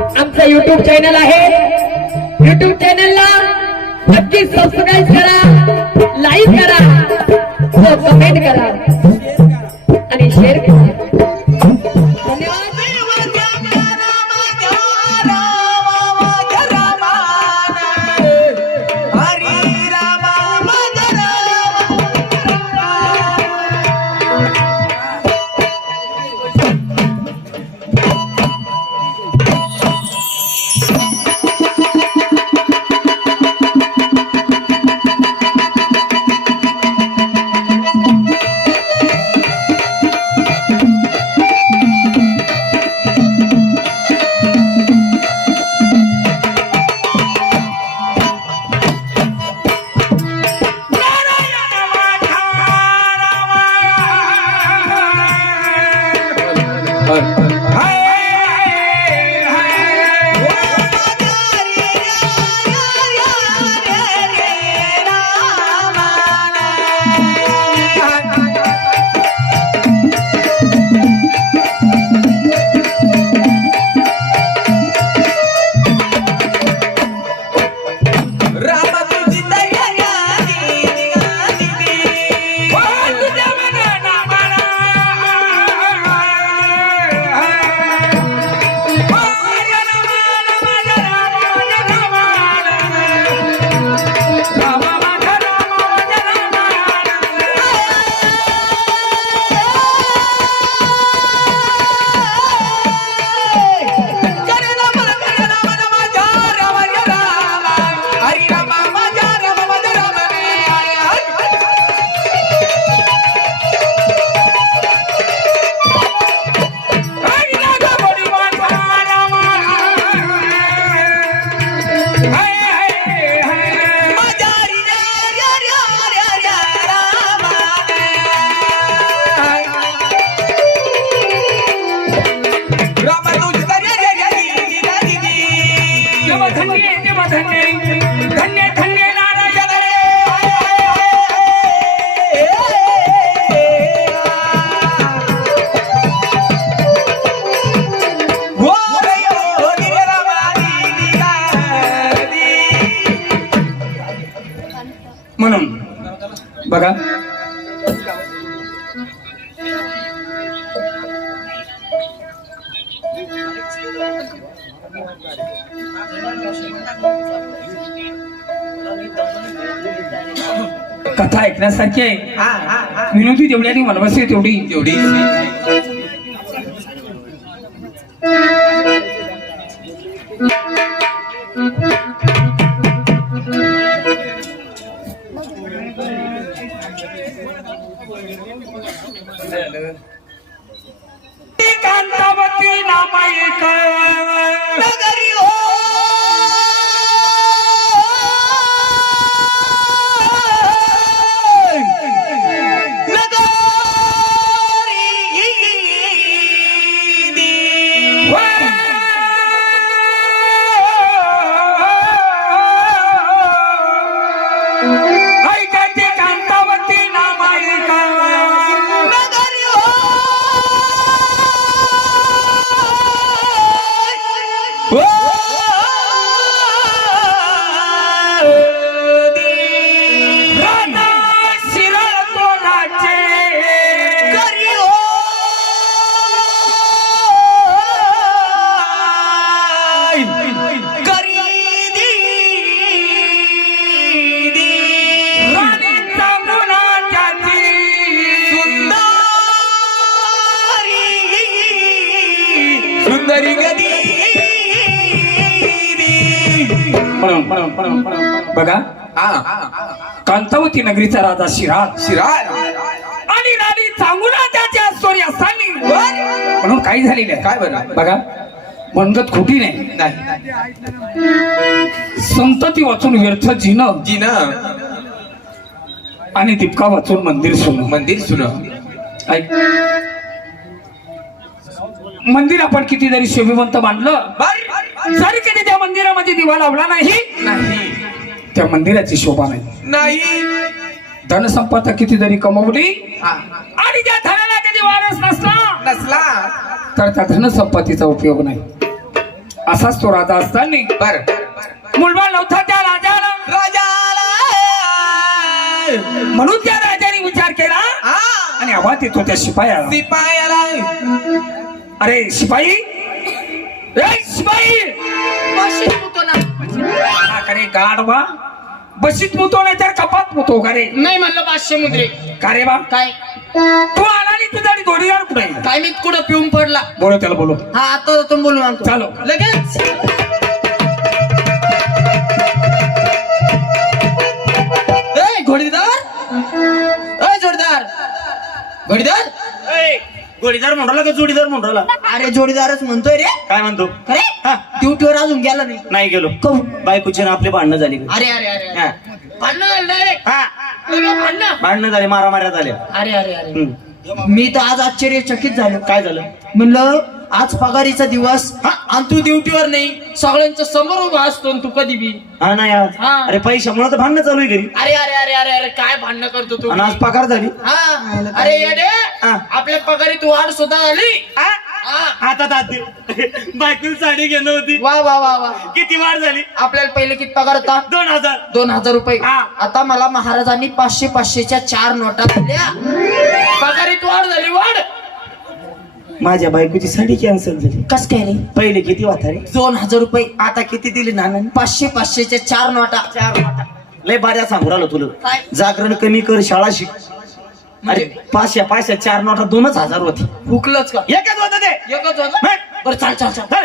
आमचं YouTube channel आहे. YouTube चॅनलला नक्की सबस्क्राईब करा, लाईक करा व कमेंट करा आणि शेअर करा. धन्यवाद. म्हणून बघा कथा ऐकण्यासारखी आहे. विनोदी तेवढी आणि मनवसी तेवढी तेवढी. कांतावती नामायिक नगरी हो बघा कांतावती नगरीचा राजा शिराळ आणि राणी चांगुला त्याच्या सोरी असताना म्हणून काही झालेलं आहे. काय बरं बघा मनगत खोटी नाही. संतती वाचून व्यर्थ जिन आणि दीपका वाचून मंदिर सुन. ऐक, मंदिर आपण किती जरी शोभिवंत मानलं, जरी कधी त्या मंदिरामध्ये दिवा लावला नाही त्या मंदिराची शोभा नाही. धनसंपदा किती जरी कमवली आणि त्या धनाला कधी वारस नसला तर त्या धनसंपत्तीचा उपयोग नाही. असाच तो राजा असताना बर मुलबाळ नव्हता त्या राजाला, म्हणून त्या राजाने विचार केला आणि आवाज येतो त्या शिपायाला, शिपायाला अरे शिपाई, ए शिपाई, बशीत होतो ना. का रे गाढवा, बशीत मुतो नाही तर कपात मुतो का रे? नाही म्हणलं 500 मुद्रे. का रे बा, काय तू आला आणि तुझा जोडीदार कुठे आहे? काय मी कुठं पिऊन पडला. बोलो त्याला, बोलो. हा आता तुम्ही बोलून आणतो. चालो. लगेच ए घोडीदार, ए जोडीदार, घोडीदार. गोडीदार म्हणला का जोडीदार म्हणला? अरे जोडीदारच म्हणतोय रे. काय म्हणतो? खरे हा. ड्युटीवर अजून गेला नाही. नाही गेलो. कहू. बायकोची ना आपली भांडणं झाली. अरे अरे अरे हा. भांडणं झालं डायरेक्ट. हा. भांडणं. भांडणं झाली, मारामाऱ्या झाल्या. अरे अरे अरे हम्म. मी तर आज आश्चर्यचकित झालो. काय झालं? म्हणलं आज पगारीचा दिवस आणि तू ड्युटीवर नाही, सगळ्यांच्या समोर उभा असतो आणि तू कधी बी. हा नाही आज. हा. अरे पैशामुळे तर भांडणं चालू आहे घरी. अरे अरे अरे अरे अरे काय भांडणं करतो तू. आणि आज पगार झाली. हा अरे येडे, हा. आपल्या पगारीत वाढ सुद्धा झाली. हा. आता बायकोला साडी घेणं होती. वा वा वा वा. किती वाढ झाली? आपल्याला पहिले किती पगार होता? 2000. 2000 रुपये. हा. आता मला महाराजांनी 500-500च्या 4 नोटा दिल्या. पगारीत वाढ झाली, वाढ. माझ्या बायकोची साडी कॅन्सल झाली. कस काय रे? पहिले किती वाथा रे? 2000 रुपये. आता किती दिली नानांनी? 500-500च्या 4 नोटा. लय बाऱ्या सांगू राहिलो तुला. काय? जागरण कमी कर, शाळा शिक. अरे म्हणजे 500 4 नोटा 2,000 होती. हुकलंच का? एकच होत ते. एकच होतं? हट. बरं चाल चाल चाल. चल.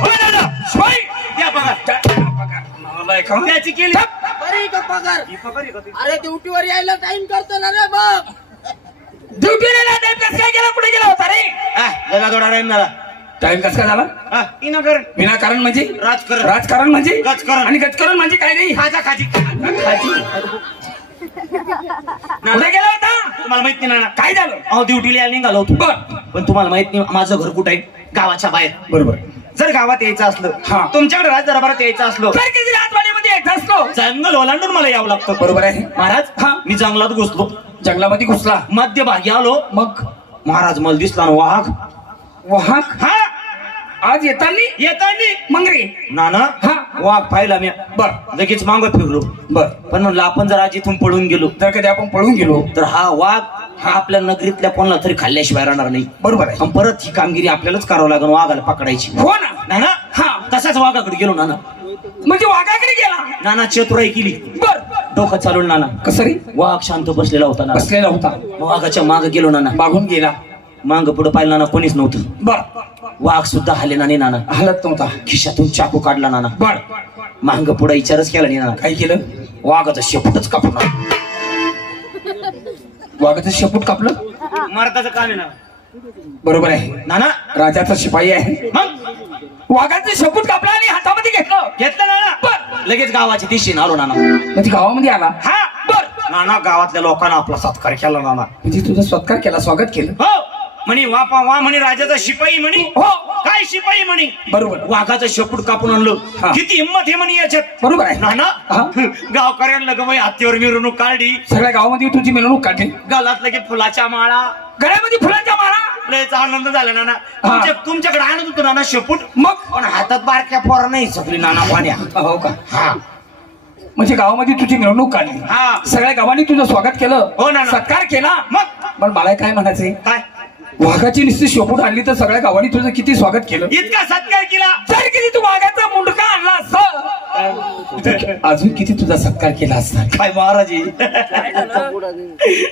हो दादा, शिपाई, द्या पगार. मला एका- त्याची केली. बरी का पगार? ही पगार आहे का ती? अरे ड्युटीवर यायला टाइम करतो ना रे बाप. ड्युटीला टाइम कस काय गेला, कुठे गेला होता रे? जरा थोडा टाइम झाला. टाइम कस काय झाला? इनाकर विनाकारण म्हणजे? राजकारण. राजकारण म्हणजे? गजकारण. आणि गजकारण म्हणजे काय नाही? खाजा खाजी. कुठे गेला होता? तुम्हाला माहित नाही ना? काय झालं? अहो ड्युटीला यायला निघालो होतो. बर. पण तुम्हाला माहित नाही माझं घर कुठं आहे? गावाच्या बाहेर. बरोबर. जर गावात यायचं असलं, हा. तुमच्याकडे राज दरबारात यायचं असलो, तर किती राजवाड्यामध्ये येत असतो? जंगल ओलांडून मला यावं लागतं. बरोबर आहे. महाराज, हा. मी जंगलात घुसलो, जंगलामध्ये घुसला, मध्यभागी आलो. मग महाराज मला दिसला ना वाघ. वाहक हा. आज येतानी येतानी मग रे. नाना, हा. वाघ पाहिला मी. बर. लगेच मांग फिरलो. बर. पण म्हणलं आपण जर आज इथून पळून गेलो जर कधी आपण पळून गेलो, तर हा वाघ हा आपल्या नगरीतल्या कोणाला तरी खाल्ल्याशिवाय राहणार नाही. बरोबर आहे. पण परत ही कामगिरी आपल्यालाच करावं लागेल, वाघाला पकडायची. हो ना. नाना, हा. तसाच वाघाकडे गेलो नाना. म्हणजे वाघाकडे गेला. नाना चतुराई केली. बर. डोकं चालवलं नाना. कसं रे? वाघ शांत बसलेला होता ना. बसलेला होता, मग वाघाच्या माग गेलो नाना. मागून गेला. मांग पुढे पाहिलं नाना, कोणीच नव्हतं. बर. वाघ सुद्धा हले नाने नाना. हलत नव्हता. खिशातून चाकू काढला नाना. बर. मांग पुढे विचारच केला नाही नाना. काय केलं? वाघाचं शेपूटच कापला. वाघाचं शेपूट कापलं. मारताचं काम आहे ना. बरोबर आहे. नाना, राजाचा शिपाई आहे. मग वाघाचं शेपूट कापलं आणि हातामध्ये घेतलं. घेतलं नाना. बर. लगेच गावाची दिशेने आलो नाना. म्हणजे गावामध्ये आला. हा. बर. नाना, गावातल्या लोकांना आपला सत्कार केला नाना. म्हणजे तुझा सत्कार केला, स्वागत केलं. हो म्हणे वा म्हणे राजाचा शिपाई म्हणे. हो. काय शिपाई म्हणे? बरोबर. वाघाचं शेपूट कापून आणलं. हा. किती हिंमत आहे म्हणे याच्यात. बरोबर आहे. नाना, हा. गावकऱ्यांना ग बाई हत्तीवर मिरवणूक काढली. सगळ्या गावामध्ये तुझी मिरवणूक काढली. गालात लगे फुलाच्या माळा. गळ्यामध्ये फुलांच्या माळा. लयच आनंद झाला नाना. हा. तुमच्याकडे आणत होतो नाना शेपूट. मग पण हातात बारक्या पोरा नाही सगळी नाना पाण्या. हो का? हा. म्हणजे गावामध्ये तुझी मिरवणूक काढली. हा. सगळ्या गावांनी तुझं स्वागत केलं. हो ना. सत्कार केला. मग पण मला काय म्हणायचंय, काय? वाघाची नुसती शेपूट आणली तर सगळ्या गावांनी तुझं किती स्वागत केलं. इतका सत्कार केला. जर किती तू वाघाचा मुंडका आणला असता, अजून किती तुझा सत्कार केला असता. काय महाराज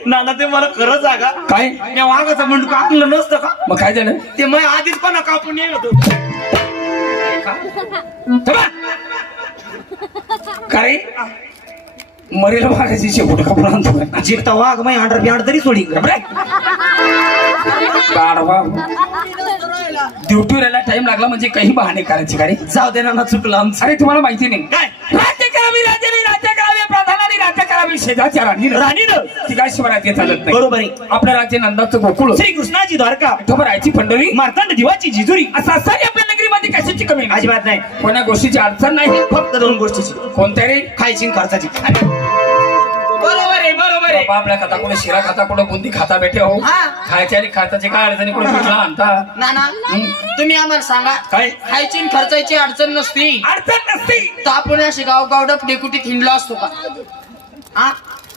नाना, ते मला खरं सांगा, काय? या वाघाचं मुंड कापलं नसतं का? मग काय झालं? ते मग आधीच पण कापून येत होतो. थांबा. काय मरेल वाघाची शेपूट कापून आणतो. जिंकता वाघ मग अंडर बिहाड तरी सोडी. ड्युटीवर यायला टाइम लागला म्हणजे काही बहाणे करायचे का रे? जाऊ दे ना, चुकलं आमचं. अरे तुम्हाला माहिती नाही काय? राज्य करावी, राजाने राज्य करावे, प्रधानाने राज्य करावे, शेजारच्या राणीनं ती काय शिवराज्य चालत नाही. बरोबर आहे. आपलं राज्य नंदाचं गोकुळ, श्रीकृष्णाची द्वारका, विठोबरायाची पंढरी, मार्तांड दिवाची जिजुरी. असं असताना आपल्या नगरीमध्ये कशाची कमी नाही. अजिबात नाही. कोणा गोष्टीची अडचण नाही. फक्त 2 गोष्टीची. कोणत्या रे? खायची आणि खर्चाची. बरोबर आहे, बरोबर आपल्या खाता कुठे शिरा खाता कुठे बुंदी खाता बेटे हो हा. खायच्या आणि खाताची काय अडचणी कुठे पिठला आणता नाना तुम्ही आम्हाला सांगा काय खायची आणि खर्चायची अडचण नसती अडचण नसती तर आपण अशी गावगावडा डेकुटीत हिंडलो असतो का हा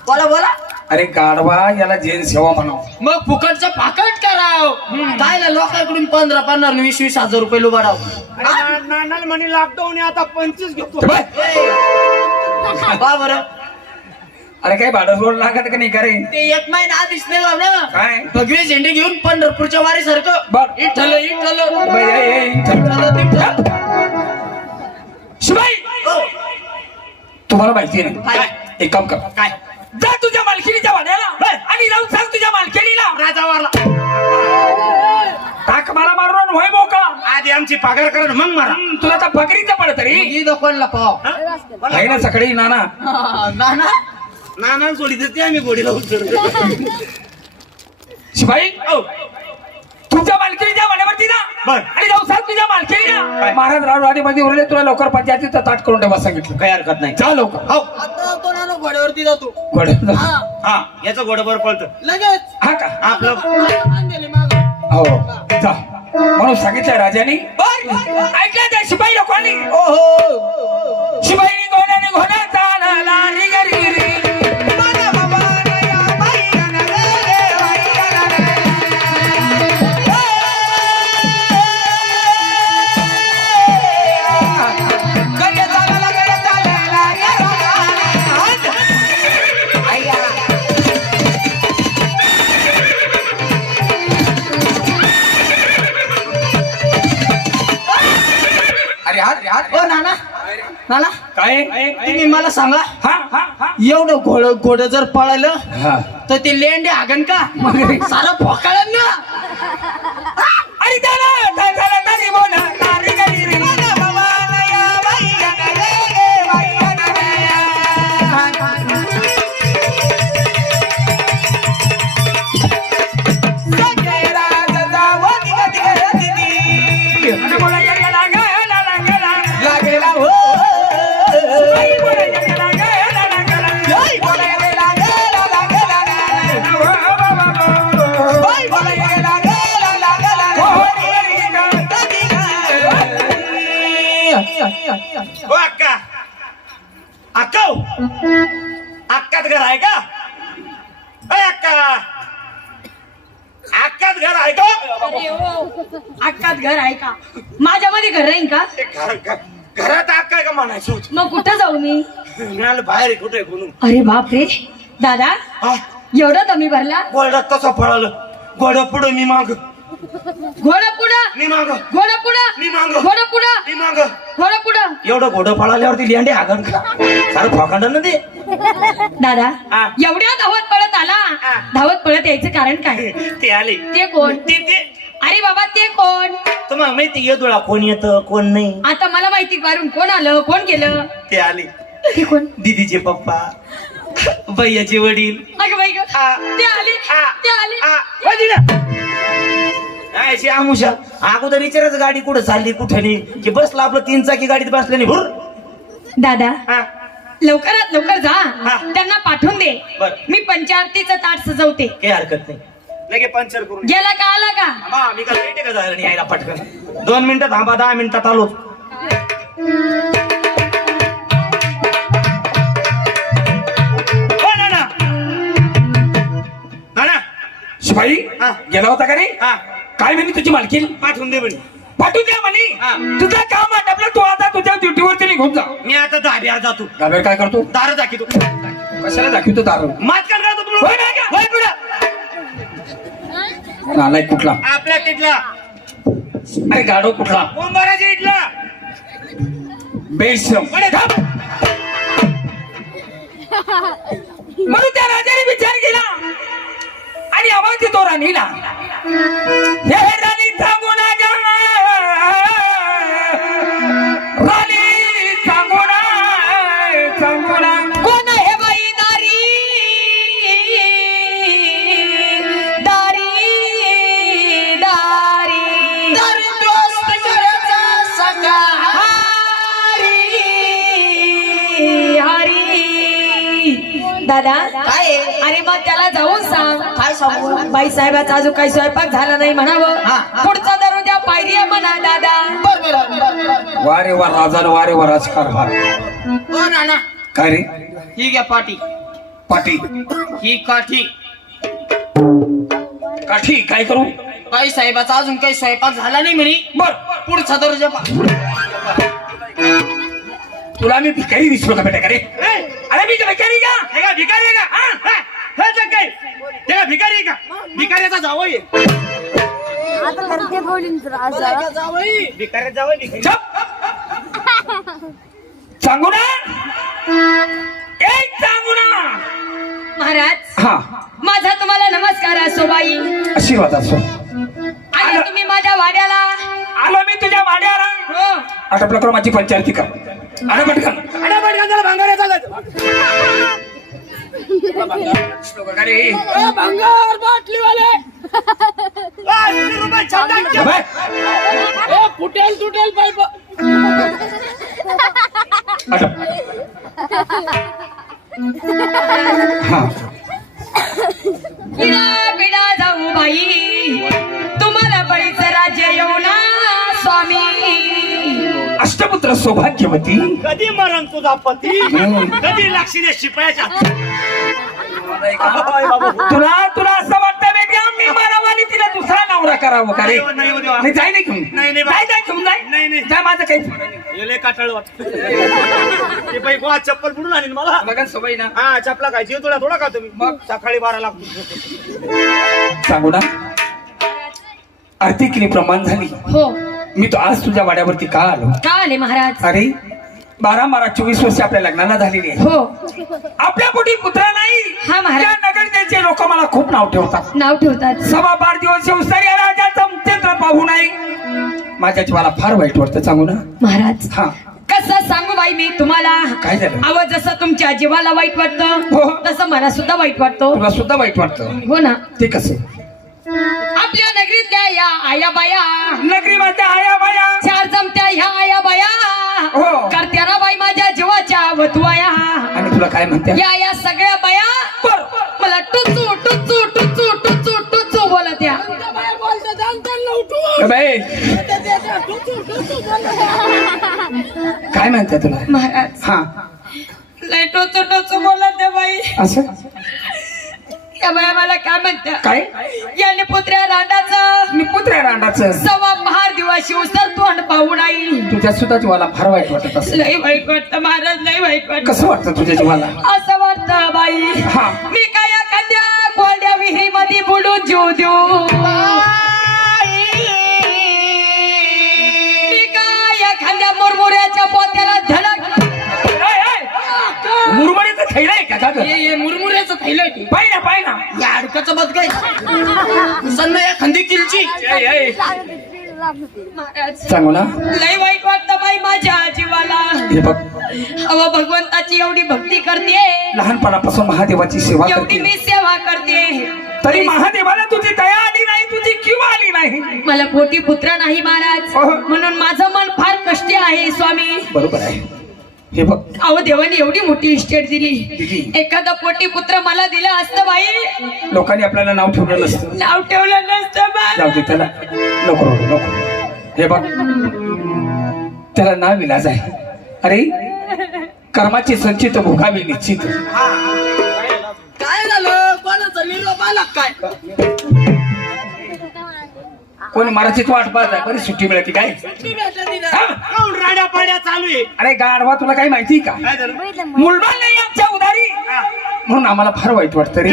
बोला बोला अरे गाढवा याला जैन सेवा म्हणाव मग फुकटचं फाकट कराव काय ना लोकांकडून 15 20 हजार रुपये लुबाडाव नानाला म्हणे लॉकडाऊन आता 25 घेतो ते बाय. बा बरं अरे काय भाडं रोड लागत का नाही का रे ते 1 महिना आधीच नाही ना काय भगवे झेंडे घेऊन पंढरपूरच्या वारी सारखं बर. इठ्ठल इठ्ठल बाई, ए, ए, इठ्ठल. शिवाई तुम्हाला माहिती नाही काय? एक काम कर काय जा तुझ्या मालकिनीच्या भाड्याला आणि जाऊन सांग तुझ्या मालकिनीला राजावारला टाक मला मारून होय मोका आधी आमची पगार करा मग मारा तुला तर पकरीचं पडत रे ही दोकानला पाव आहे ना सकाळी नाना नाना नाना सोडी देते आम्ही गोडीला उचलतो शिवाई तुझ्या मालकिनीच्या भाड्यावरती ना बर. आणि जाऊन सांग तुझ्या मालकिनीला महाराज राववाडीमध्ये उरले तुला लवकर पंचायतीचं ताट करून ठेवा सांगितलं काही हरकत नाही जा लवकर हो आता तो नाना घोड्यावरती जातो घोड्यावर जा. हा हा याचं गोडबर पळतं लगेच हा का आपलं आणलेले मागं. हो जा म्हणून सांगितलंय राजानी ऐकलं त्या शिपाई लोकांनी ओहो शिपाईनी घोड्याने घोडा चालला री ग री री. अरे हात ओ नाना नाना काय तुम्ही मला सांगा हा हा हा एवढं घोड जर पळालं हा तर ते लेंडे हागन का सारा फोकाळन ना अरे त्याला तारी बोला तारी गरी री. बोला गेला लागेला हो आई बोला गेला हो अक्का अक्का अक्कात घर आहे का अय अक्का अक्कात घर आहे का अक्कात घर आहे का माझ्यामध्ये घर राहीन का ते घरात अक्का आहे का म्हणायचं होतं मग कुठं जाऊ मी मिळालं बाहेर आहे, कुठे म्हणून अरे बाप रे दादा हा एवढा दमी भरला गोड्यात तसं पळालं गोड्या पुढं मी माग घोडा पुढं मी माग घोडा पुढं मी माग घोडा पुढं मी माग घोडा पुढं एवढं घोडं पळाल्यावरती लिहांडे हागण का सारं फोकांड ना ते दादा हा. एवढ्या धावत पळत आला हा. धावत पळत यायचं कारण काय ते आले ते कोण ते अरे बाबा ते कोण तुम्हाला माहिती येतोळा कोण येतं कोण नाही आता मला माहिती पारून कोण आलं कोण गेलं ते आले ते कोण दीदीचे पप्पा भैयाचे वडील अगं बाई गं. हा. ते आले हा. ते आले हा. वडील काय आमुषा अगोदर विचारायच गाडी कुठं चालली कुठं नाही की बसला आपलं 3 चाकी गाडीत बसल्याने भुर दादा हा. लवकरात लवकर जा हा. त्यांना पाठवून दे बरं. मी पंचारतीचं ताट सजवते काही हरकत नाही लगे पंचर करून गेला का आला का थांबा, मी काय लेट आहे का जायला यायला पटकन 2 मिनिटं थांबा 10 मिनिटात आलोच हो नाना नाना शिपाई हा. गेला होता का रे हा काय म्हणे तुझी मालकीन पाठवून दे म्हणे पाठवून द्या म्हणे हा. तुझं काम आटपलं तू आता तुझ्या ड्युटीवरती निघून जा मी आता दाब्यावर जातो गाभेर काय करतो दार दाखवतो कशाला दाखवतो दारू मात काय करतो होय ना गं? होय पुढं. नालाय कुठला आपल्या तिथला अरे गाडो कुठला कुंभाराच्या इथला बेश्रम पुढे थांब. म्हणून त्या राजाने विचार केला आणि आवाज तो राणीला हे राणी सांगू ना ग राणी सांगू ना कोण आहे बाई दारी दारी दारी दारी दोस्त करायचा सखा हरी हरी दादा काय आहे? अरे मग त्याला जाऊन सांग काय सांगू बाई साहेबाचा अजून काही स्वयंपाक झाला नाही म्हणावं हा. पुढचा दरवाजा पायरी आहे म्हणा दादा बर वारे वा राजा वारे वा राजकारभार हो नाना काय रे ही घ्या पाटी पाटी ही काठी काठी काय करू बाई साहेबाचा अजून काही स्वयंपाक झाला नाही म्हणे बर पुढचा दर्जा तुला मी भिकारी दिसलो का बेटा का रे अरे मी का भिकारी का हे का भिकारी का हा? हा? हे जग काय हे का भिकारी का भिकाऱ्याचा जावई आहे. भिकाऱ्यात जावई भिकारी चप सांगू ना एक सांगू ना महाराज हा माझा तुम्हाला नमस्कार असो बाई आशीर्वाद असो आणि तुम्ही माझ्या वाड्याला आलो मी तुझ्या वाड्याला हो आटपला करून माझी पंचायती कर अरे पटकन अरे बडका त्याला भांगाऱ्याचा अरे भांगार बाटलीवाले फुटेल तुटेल पाईप हा बिडा बिडा जाऊ बाई तुम्हाला बळीचं राज्य येऊ ना स्वामी अष्टपुत्र सौभाग्यवती कधी मरण तुझा पती कधी लागशील शिपायाच्या तुला तुला असं वाटतं वेगळ्या मी मारावं आणि तिला दुसरा नवरा करावं का रे नाही, हो देवा. नाही जाय नाही घेऊन नाही, नाही, जाय नाही घेऊन जाय नाही, नाही. जाय माझं काही गेले काटाळ ते बाई गोवा चप्पल बुडून आणीन मला बघा सवय ना हा चपला खायची थोडा थोडा का तुम्ही मग सकाळी 12 लागतो सांगू ना आरती केली प्रमाण झाली हो मी तो आज तुझ्या वाड्यावरती का आलो का आले महाराज अरे 12-12-24 वर्ष आपल्या लग्नाला झालेली आहे हो आपल्या पोटी पुत्र नाही हा, महाराज. त्या नगरचे लोक मला खूप नाव ठेवतात नाव ठेवतात 12 दिवस उसारी राजाचा चंद्र पाहू नाही माझ्या जीवाला फार वाईट वाटतं सांगू ना महाराज हा कसं सांगू बाई मी तुम्हाला काय झालं अव जसं तुमच्या जीवाला वाईट हो. वाटतं तसं मला सुद्धा वाईट वाटतो तुला सुद्धा वाईट वाटतं हो ना ते कसं आपल्या नगरीतल्या या आया बाया नगरी माझ्या आया बाया 4 जमत्या ह्या आया बाया हो. करत्या ना बाई माझ्या जीवाच्या वधवाया आणि तुला काय म्हणते या सगळ्या बाया मला टुचू टुचू टुचू टुचू टुचू बोलत या बाई काय म्हणते तुला महाराज हा लय टोचू टोचू बोलत आहे बाई असं या बाया मला काय म्हणत्या काय याने पुत्र्या रांडाचं मी पुत्र्या रांडाचं सवा महार दिवशी उसर तोंड पाहू नाही तुझ्या सुद्धा जीवाला फार वाईट वाटत असं लय वाईट वाटतं महाराज लय वाईट वाटत कसं वाटतं तुझ्या जीवाला असं वाटतं बाई हा. मी काय एखाद्या कोरड्या विहिरीमध्ये बुडून जीव देऊ मी काय एखाद्या मुरमुऱ्याच्या पोत्याला धडक मुरमडीचं थैलं आहे का गं? हे मुरमुऱ्याचं थैलं की पाय ना या अडकाचं बद काय सन्न या खंदी किलची महाराज सांगू ना लय वाईट वाटतं बाई माझ्या जीवाला हे बघ अव भगवंताची एवढी भक्ती करते लहानपणापासून महादेवाची सेवा एवढी करते मी सेवा करते तरी महादेवाला तुझी दया आली नाही तुझी किंवा आली नाही मला पोटी पुत्र नाही महाराज हो. म्हणून माझं मन फार कष्टी आहे स्वामी बरोबर आहे हे बघ अहो देवाने एवढी मोठी इस्टेट दिली दिली. एखादा पोटी पुत्र मला दिला असतं बाई लोकांनी आपल्याला नाव ठेवलं नसतं नाव ठेवलं नसतं बा. जाऊ दे त्याला नको रडू, नको हे बघ त्याला नाव इलाज आहे अरे कर्माची संचित भोगावी निश्चित काय झालं कोणाचं निरोप आला काय कोणी मराठीत वाट पाहत आहे बरी सुट्टी मिळते काय हा? काऊन राड्या पाड्या चालू आहे अरे गाढवा तुला काही माहिती का काय झालं मुलबान नाही आमच्या उदारी म्हणून आम्हाला फार वाईट वाटतं रे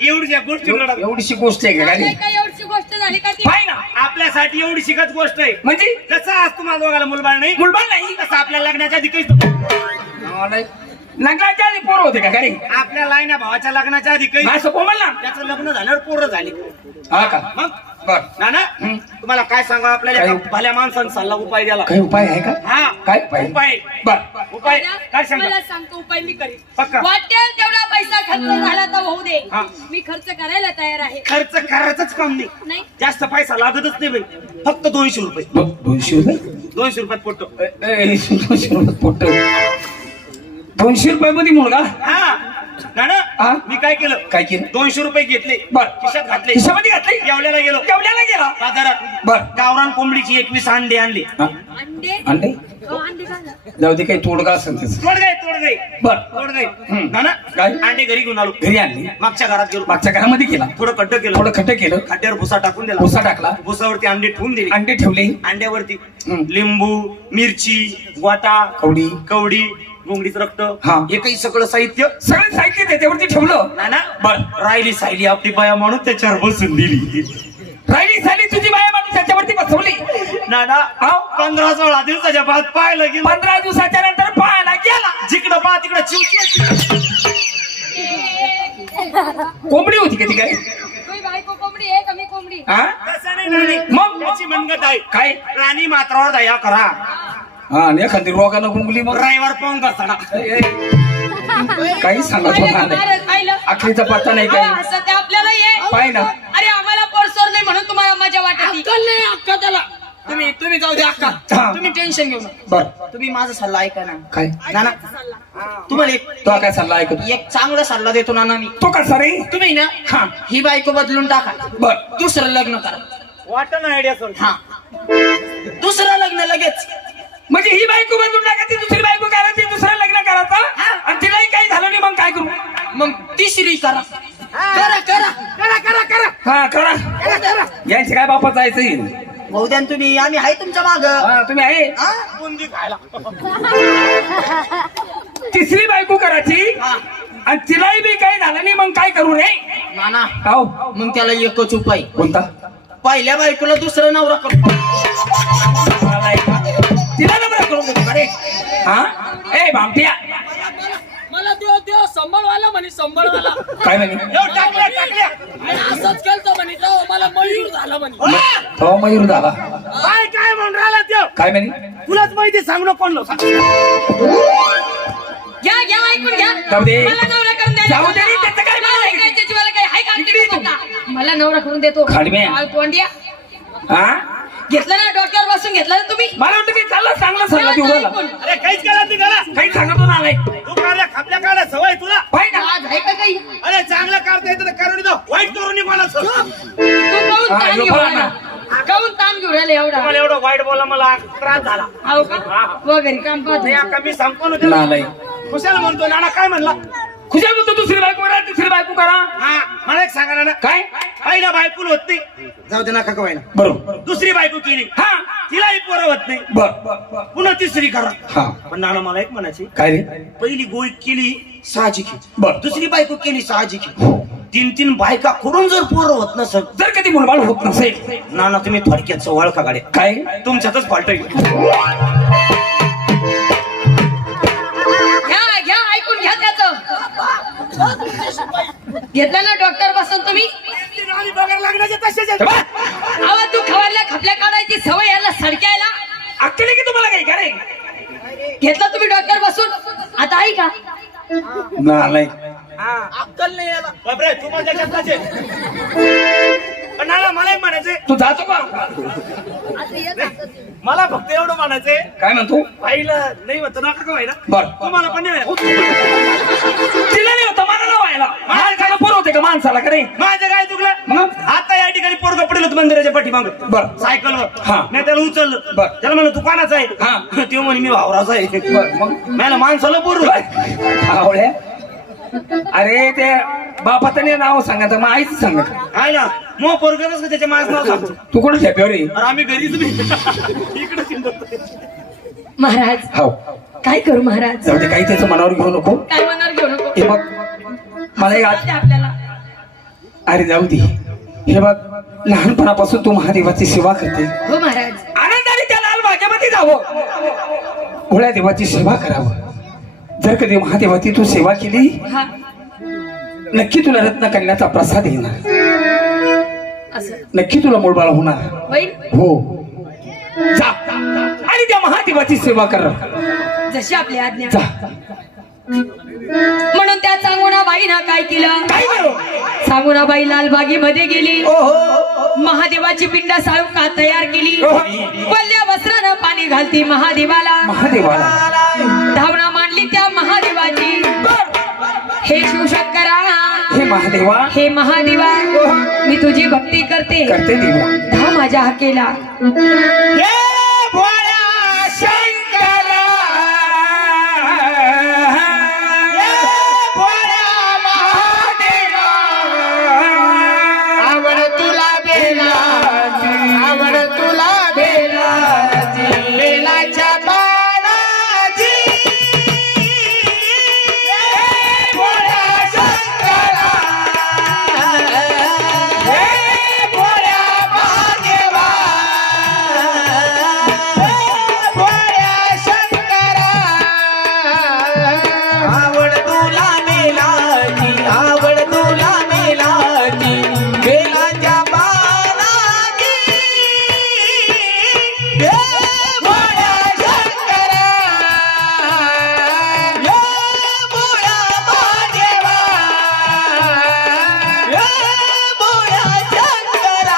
एवढ्या गोष्टी रडत एवढीशी गोष्ट आहे का काय गाडी काय एवढी गोष्ट झाली का ती पाय ना आपल्यासाठी एवढी शिकत गोष्ट आहे म्हणजे जसं आज तुम्हाला दोघाला मुलबाळ नाही मुलबान नाही तसं आपल्या लग्नाच्या आधी काही लग्नाच्या आधी पोरं होते का गाडी आपल्या लाईना भावाच्या लग्नाच्या आधी काही असं कोमल ना त्याचं लग्न झाल्यावर पोरं झाली हा का मग बर ना तुम्हाला काय सांगा आपल्याला काय? एका भल्या माणसानं सल्ला उपाय द्याला काही उपाय आहे का हा काय उपाय उपाय बर उपाय काय सांगा मला सांगतो उपाय मी करीन पक्का. वाटेल तेवढा पैसा खर्च झाला तर होऊ दे हा. मी खर्च करायला तयार आहे खर्च करायचंच काम नाही नाही जास्त पैसा लागतच नाही बाई फक्त 200 रुपये 200 रुपये 200 रुपयात पोटतो 200 रुपये पोट 200 रुपये मध्ये मुलगा हा ना हा? मी काय केलं काय केलं 200 रुपये घेतले बर. खिशात घातले खिशामध्ये घातले येवल्याला गेलो जेवल्याला गेला बाजारात बर गावरान कोंबडीची 21 अंडे आणली हा? अंडे अंडे अंडे घाला. जाऊ दे काही तोडगा असेल त्याचं तोड गई बर ना ना काय? अंडे घरी घेऊन आलो घरी आणली मागच्या घरात गेलो मागच्या घरामध्ये गेला थोडं खड्ड केलं थोडं खड्डे केलं खड्ड्यावर भुसा टाकून दिला भुसा टाकला भुसावरती अंडे ठेवून दिले अंडे ठेवले अंड्यावरती हम्म. लिंबू मिरची वाटा कवडी कवडी गुंगडीचं रक्त हा. हे काही सगळं साहित्य सगळं साहित्य त्याच्यावरती ठेवलं ना ना बर राहिली सायली आपली बाया म्हणून त्याच्यावर बसून दिली राहिली झाली तुझी बाया माणूस त्याच्यावरती बसवली ना ना अहो, 15-16 दिवसाच्या बाद पाहायला गेलो 15 दिवसाच्या नंतर पाहायला गेला जिकडं पहा तिकडं चिव कोंबडी होती का ती काय तुम्ही बायको कोंबडी आहे कमी कोंबडी हा तसं नाही राणी मग? त्याची मनगत आहे काय राणी मात्रावर दया करा हा आणि एखादी रोगानं गुंगली मग ड्रायव्हर पाहून कसा काही सांगत पाहिलं होता का नाही महाराज, पाहिलं? आखरीचा पत्ता नाही अहो, काही असं ते आपल्याला ये पाय ना अरे आम्हाला पोरसोर नाही म्हणून तुम्हाला मजा वाटत नाही अक्का त्याला तुम्ही जाऊ दे अक्का हा. तुम्ही टेन्शन घेऊ नका बर तुम्ही माझा सल्ला ऐका ना काय नाना तुम्हाला तो काय सल्ला ऐकतो एक चांगला सल्ला देतो नाना मी तो कसा रे तुम्ही ना हा ही बायको बदलून टाका बर दुसरं लग्न करा वाटत ना आयडिया सर हा दुसरं लग्न लगेच म्हणजे ही बायको बदलून टाकायची दुसरी बायको करायची दुसरं लग्न करायचं आणि तिलाही काही झालं नाही मग काय करू मग तिसरी करा करा करा करा करा करा हा करा यांचे काय बापा जायचंय भाऊ द्या ना तुम्ही आम्ही आहे तुमच्या माग हा तुम्ही आहे बुंदी खायला तिसरी बायको करायची आणि तिलाही बी काही झालं नाही मग काय करू रे नाना हो मग त्याला एकच उपाय कोणता पहिल्या बायकोला दुसरं नवरा करतो तिला नंबर करून देतो का रे हा ए भामट्या मला देव संभाळवाला म्हणे संभाळवाला काय म्हणे टाकल्या असंच केलं म्हणे तो मला मयूर झाला म्हणे तो मयूर झाला काय म्हणून राहिला त्यो काय म्हणे तुलाच माहिती सांग ना कोण घ्या घ्या ऐकून घ्या जाऊ दे. मला नवरा करून द्या जाऊ दे रे, त्याचं काय मला नाही. ऐकायच्या जीवाला काही आहे का इकडे आमच्या का? मला नवरा करून देतो खाडम्या. बाळ तोंड्या हा घेतलं ना डोक्यावर बसून घेतलं ना तुम्ही मला वाटतं की चालला चांगला सल्ला देऊ राहिला. ऐकून. अरे काहीच करा नाही करा काही सांगतो ना नाही तू काढल्या खापल्या काढा सवय तुला पाय ना आज आहे का काही अरे चांगलं करता येतं तर करून दो वाईट करून निघाला तू काहून हा, ताण यो घेऊन पहा राहिला? ना. काहून ताण घेऊन राहिला एवढा मला एवढं वाईट बोला मला त्रास झाला हो का वगैरे काम नाही, पाहतो अक्का, मी सांगतो ना त्याला. नाही कुशाला म्हणतो नाना काय म्हणला खुशाल म्हणतो दुसरी बायको करा दुसरी बायको करा हा मला एक सांगा नाना काय पहिला बायको होत नाही जाऊ दे नका कवायला बरोबर दुसरी बायको केली हा तिलाही पोरं होत नाही बर पुन्हा तिसरी करा हा पण नाना मला एक म्हणायची काय रे पहिली गोळी केली साहजिक आहे. बर दुसरी बायको केली साहजिक आहे. 3-3 बायका करून जर पोरं होत नसत जर कधी मुलबाळ होत नसेल नाना तुम्ही थोडक्यात सवळ का गाड्या काय तुमच्यातच फॉल्ट आहे घ्या घ्या ऐकून घ्या त्याचं घेतलं ना डॉक्टर बसून तुम्ही लागण्याचे तसेच आहेत. आवा तू खवरल्या खपल्या काढायची सवय याला सडक्यायला अक्कल की तुम्हाला काय करे घेतलं तुम्ही डॉक्टर बसून आता आहे का नाही अक्कल नाही याला बापरे तू पण त्याच्यातलाच आहे. पण नाना मला एक म्हणायचंय तू जातो का मला फक्त एवढं म्हणायचंय काय म्हणतो आईला नाही होत नका का व्हायला बर तुम्हाला पण नाही व्हायला. तिला नाही होतं मला नाही व्हायला माणसाला पोर होते का माणसाला करे माझं काय चुकलं मग आता या ठिकाणी पोरग पडेल होतं मंदिराच्या पाठीमाग बर सायकलवर हा. नाही त्याला उचललं बर. त्याला म्हणलं तू कोणाचा आहे हा. ते म्हणे मी भावराचा आहे बर मग मला माणसाला बोलू आवड्या अरे ते बापाचं नाव सांगायचं मग आईच सांगत आहे ना मग पोरगच का त्याच्या माझं नाव सांगतो तू कोण ठेप्यावर आहे अरे आम्ही घरीच नाही इकडे चिंततोय. महाराज हो काय करू महाराज जाऊ दे काही त्याचं मनावर घेऊ नको काय मनावर घेऊ नको हे बघ मला एक चालते आपल्याला अरे जाऊ दे हे बघ लहानपणापासून तू महादेवाची सेवा करते हो महाराज आनंदाने त्या लाल बागेमध्ये जावं भोळ्या देवाची सेवा करावं जर कधी महादेवाची तू सेवा केली हा नक्की तुला रत्नकन्याचा प्रसाद येणार असं नक्की तुला मुलबाळ होणार होईल हो जा आणि त्या महादेवाची सेवा कर जशी आपली आज्ञा जा म्हणून त्या चांगुणाबाईनं काय केलं काय करू चांगुणाबाई लालबागेमध्ये गेली ओहो महादेवाची पिंड साळुका तयार केली ओहो. वल्ल्या वस्त्रानं पाणी घालती महादेवाला महादेवाला धावणा मांडली त्या महादेवाची हे शिवशक्ती महादेवा हे महादेवा मी तुझी भक्ती करते करते देवा धाव माझ्या हाकेला. हे भोळ्या शंकरा हे भोळ्या महादेवा आवड तुला बेलाची आवड तुला बेलाची बेलाच्या बाणाची हे भोळ्या शंकरा हे भोळ्या महादेवा हे भोळ्या शंकरा आवड तुला मेलाची आवड तुला मेलाची बेलाच्या बाणाची हे भोळ्या शंकरा हे भोळ्या महादेवा हे भोळ्या शंकरा.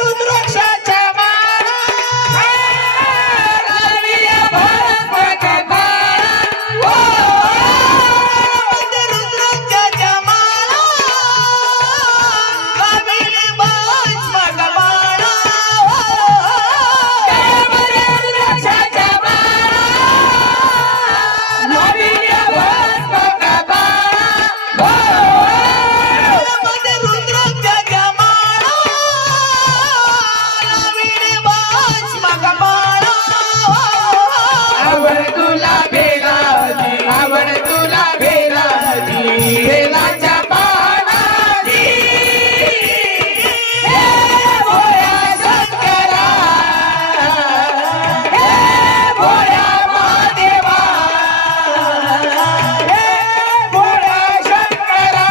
रुद्राक्षाच्या माळा लाविया भरत बाळा रुद्राक्षाच्या माळा लाविली भस्मक बाळा. रुद्राक्षाच्या माळा लाविया भस्मक बाळा रुद्राक्षाच्या माळा लाविली भस्मक बाळा. आवड तुला बेलाची आवड तुला बेलाची बेलाच्या पानाची हे भोळ्या शंकरा हे भोळ्या महादेवा हे भोळ्या शंकरा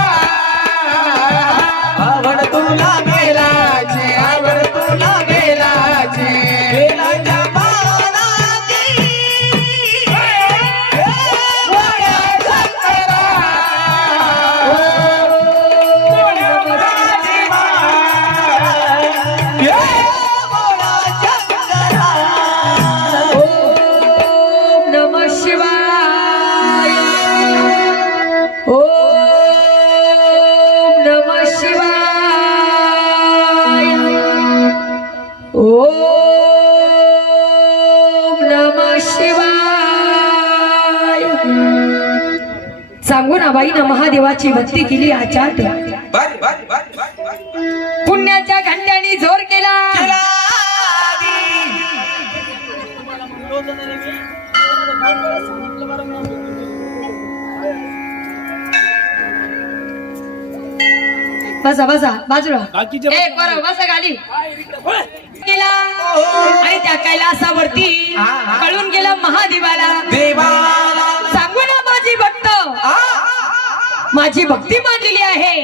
आवड तुला बेलाची आवड तुला बेलाची बेलाच्या बाणाची भोळ्या शंकरा भोळ्या महादेवा हे भोळा शंकरा. ओम नमः शिवाय. ओम नमः शिवाय. ओम नमः शिवाय. सांगू ना बाईनं महादेवाची भक्ती केली आचार पुण्याच्या घंट्यानी जोर केला. बसा बसा बाजूला ए बरं बसा गाडी केला आणि त्या कैलासावरती कळून गेला महादेवाला. देवाला सांगू ना माझी भक्त माझी भक्ती मांडलेली आहे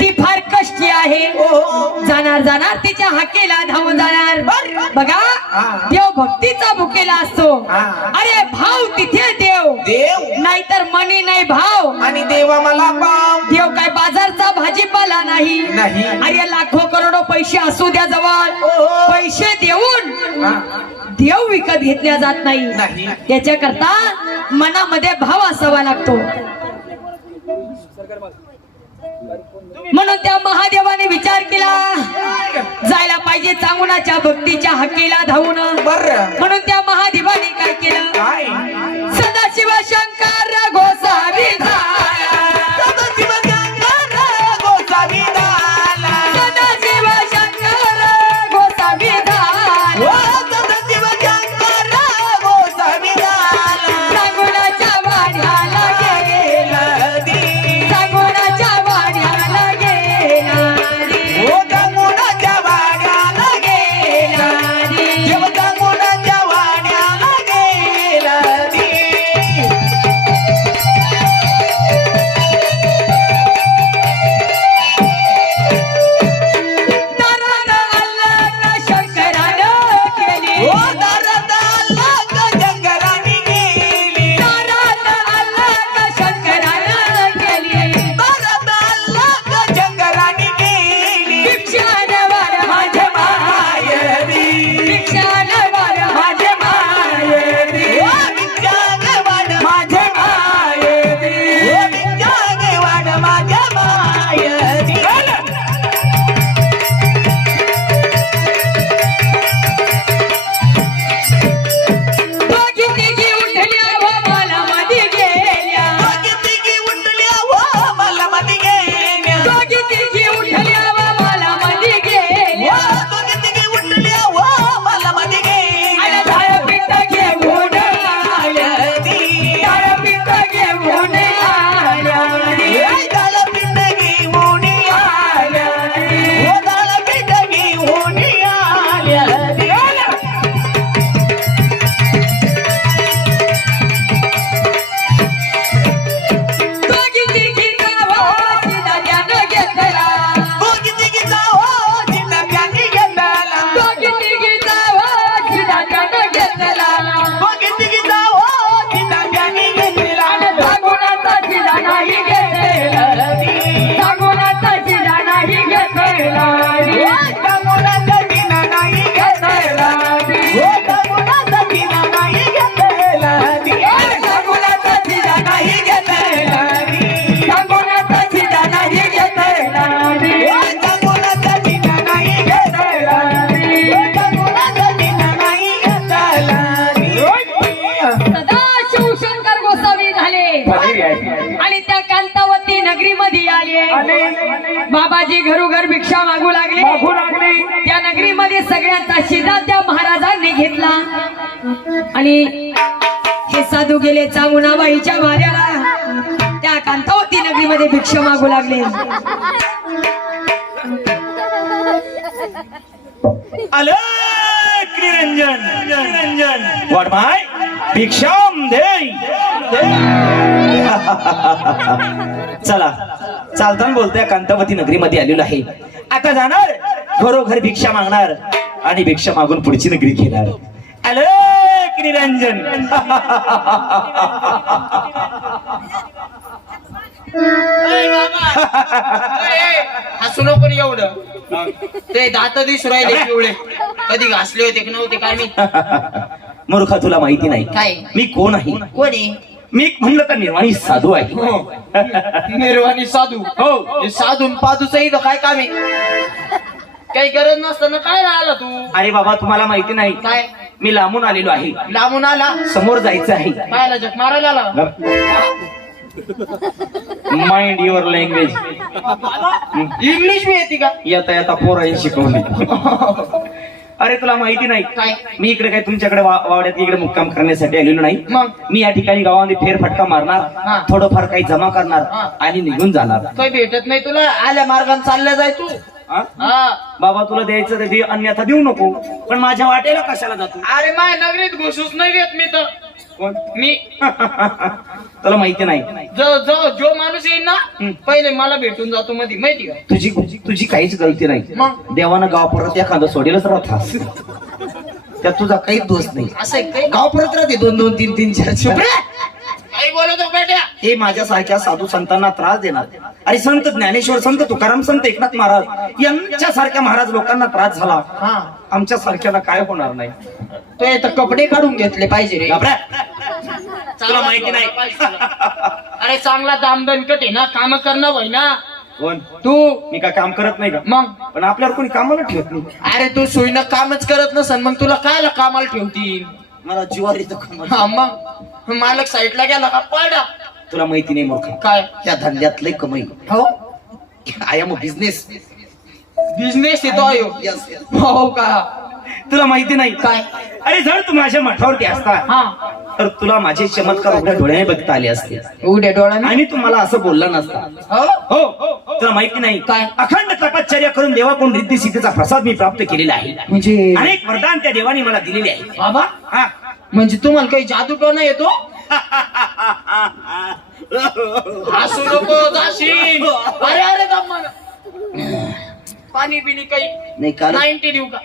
ती फार कष्टी आहे. जाणार जाणार तिच्या हाकेला धावून जाणार. बघा देव भक्तीचा भुकेला असतो. अरे भाव तिथे देव देव नाहीतर मनी नाही भाव. आणि देवा मला पाव देव काय बाजारचा भाजीपाला नाही. नाही. अरे लाखो करोडो पैसे असू द्या जवळ पैसे देऊन देव विकत घेतल्या जात नाही. नाही. त्याच्याकरता मनामध्ये भाव असावा लागतो. म्हणून त्या महादेवाने विचार केला जायला पाहिजे चांगुणाच्या भक्तीच्या हक्कीला धावून. म्हणून त्या महादेवाने काय केलं काय सदाशिव शंकर गोसावी झाला. सदाशिव शंकर गोसावी झाला. सदाशिव शंकर गोसावी झाला. सदाशिव शंकर गोसावी झाला. चांगुणाच्या वाड्याला गेला दी चांगुणाच्या वाड्याला गेला रे. ओ गंगुणाच्या वाड्याला गेला. देव गंगुणाच्या वाड्याला गेला दी. आले बाबाजी घरोघर भिक्षा मागू लागले त्या नगरीमध्ये सगळ्यांचा शिदा त्या महाराजांनी घेतला आणि हे साधू गेले चामुनाबाईच्या माऱ्याला त्या कांतावती नगरीमध्ये भिक्षा मागू लागले. अलक निरंजन व्हॉट माय भिक्षाम दे. चला चालताना बोलतोय कांतावती नगरीमध्ये आलेलो आहे. आता जाणार घरोघर भिक्षा मागणार आणि भिक्षा मागून पुढची नगरी घेणार. अलक निरंजन. हसू नको रे एवढं. ते दात दिसू राहिले एवढे. कधी घासले होते की नव्हते काय मी. मूर्खा तुला माहिती नाही काय? मी कोण आहे? कोणी? मी म्हणलं तर निर्वाणी साधू आहे. निर्वाणी साधू. हो. हे साधून पादूच इथं काय काम आहे? काही गरज नसताना काय राहिला तू? अरे बाबा तुम्हाला माहिती नाही काय मी लांबून आलेलो आहे. लांबून आला? समोर जायचं आहे. पायाला जग मारायला आला? Mind your language. इंग्लिश बी येते का? येता येता पोरांनी शिकवली. अरे तुला माहिती नाही काय? मी इकडे काय तुमच्याकडे वावड्यात इकडे मुक्काम करण्यासाठी आलेलो नाही. मग मी या ठिकाणी गावामध्ये फेरफटका हा. मारणार, थोडंफार काही जमा करणार हा. आणि निघून जाणार. काही भेटत नाही तुला? आल्या मार्गाने चालल्या जाय तू. हा? हा. बाबा तुला द्यायचं ते दे, अन्यथा देऊ नको. पण माझ्या वाटेला कशाला जातो? अरे माय नगरीत घुसूच नाही देत मी तर. कोण? मी तुला माहिती नाही जो माणूस येईल ना पहिले मला भेटून जातो मध्ये, माहिती का? तुझी काहीच गलती नाही. मग? देवानं गाव परत एखादं सोडेलच राहतास. त्यात तुझा काहीच दोष नाही. असं आहे काय? गाव परत राहते 2-2, 3-3, 4-4. काही बोलतो बेट्या? हे माझ्यासारख्या साधू संतांना त्रास देणार. अरे संत ज्ञानेश्वर, संत तुकाराम, संत एकनाथ महाराज यांच्यासारख्या महाराज लोकांना त्रास झाला. हा. आमच्या सारख्याला काय होणार नाही. तो इथं कपडे काढून घेतले पाहिजे रे. घाबरा. तुला माहिती नाही. अरे चांगला दामदणकट आहे ना, काम करणं होय ना. कोण? तू. मी काय काम करत नाही का? मग पण आपल्यावर कोणी कामाला ठेवत नाही. अरे तू सोयीनं कामच करत नसन मग तुला कायला कामाला ठेवतील? मला जीवावर येतं कामाला. हा मग मालक साईडला गेला का पडा. तुला माहिती नाही मूर्ख. काय? या धंद्यात लय कमाई. हो I am a business. Business येतो आयो. हो का? तुला माहिती नाही काय? अरे जर तू माझ्या मठावरती असता हा. तर तुला माझे चमत्कार उघड्या डोळ्याने बघता आले असते उघड्या डोळ्याने? आणि तू मला असं बोलला नसता. हो. हो. तुला माहिती नाही काय? अखंड तपश्चर्या करून देवाकडून रिद्धी सिद्धीचा प्रसाद मी प्राप्त केलेला आहे. म्हणजे अनेक वरदान त्या देवाने मला दिलेले आहे. बाबा हा. म्हणजे तुम्हाला काही जादू टोना येतो? हसू नको जाशील. अरे अरे दम्मा पाणी बिनी काही नाही का? 90 देऊ का?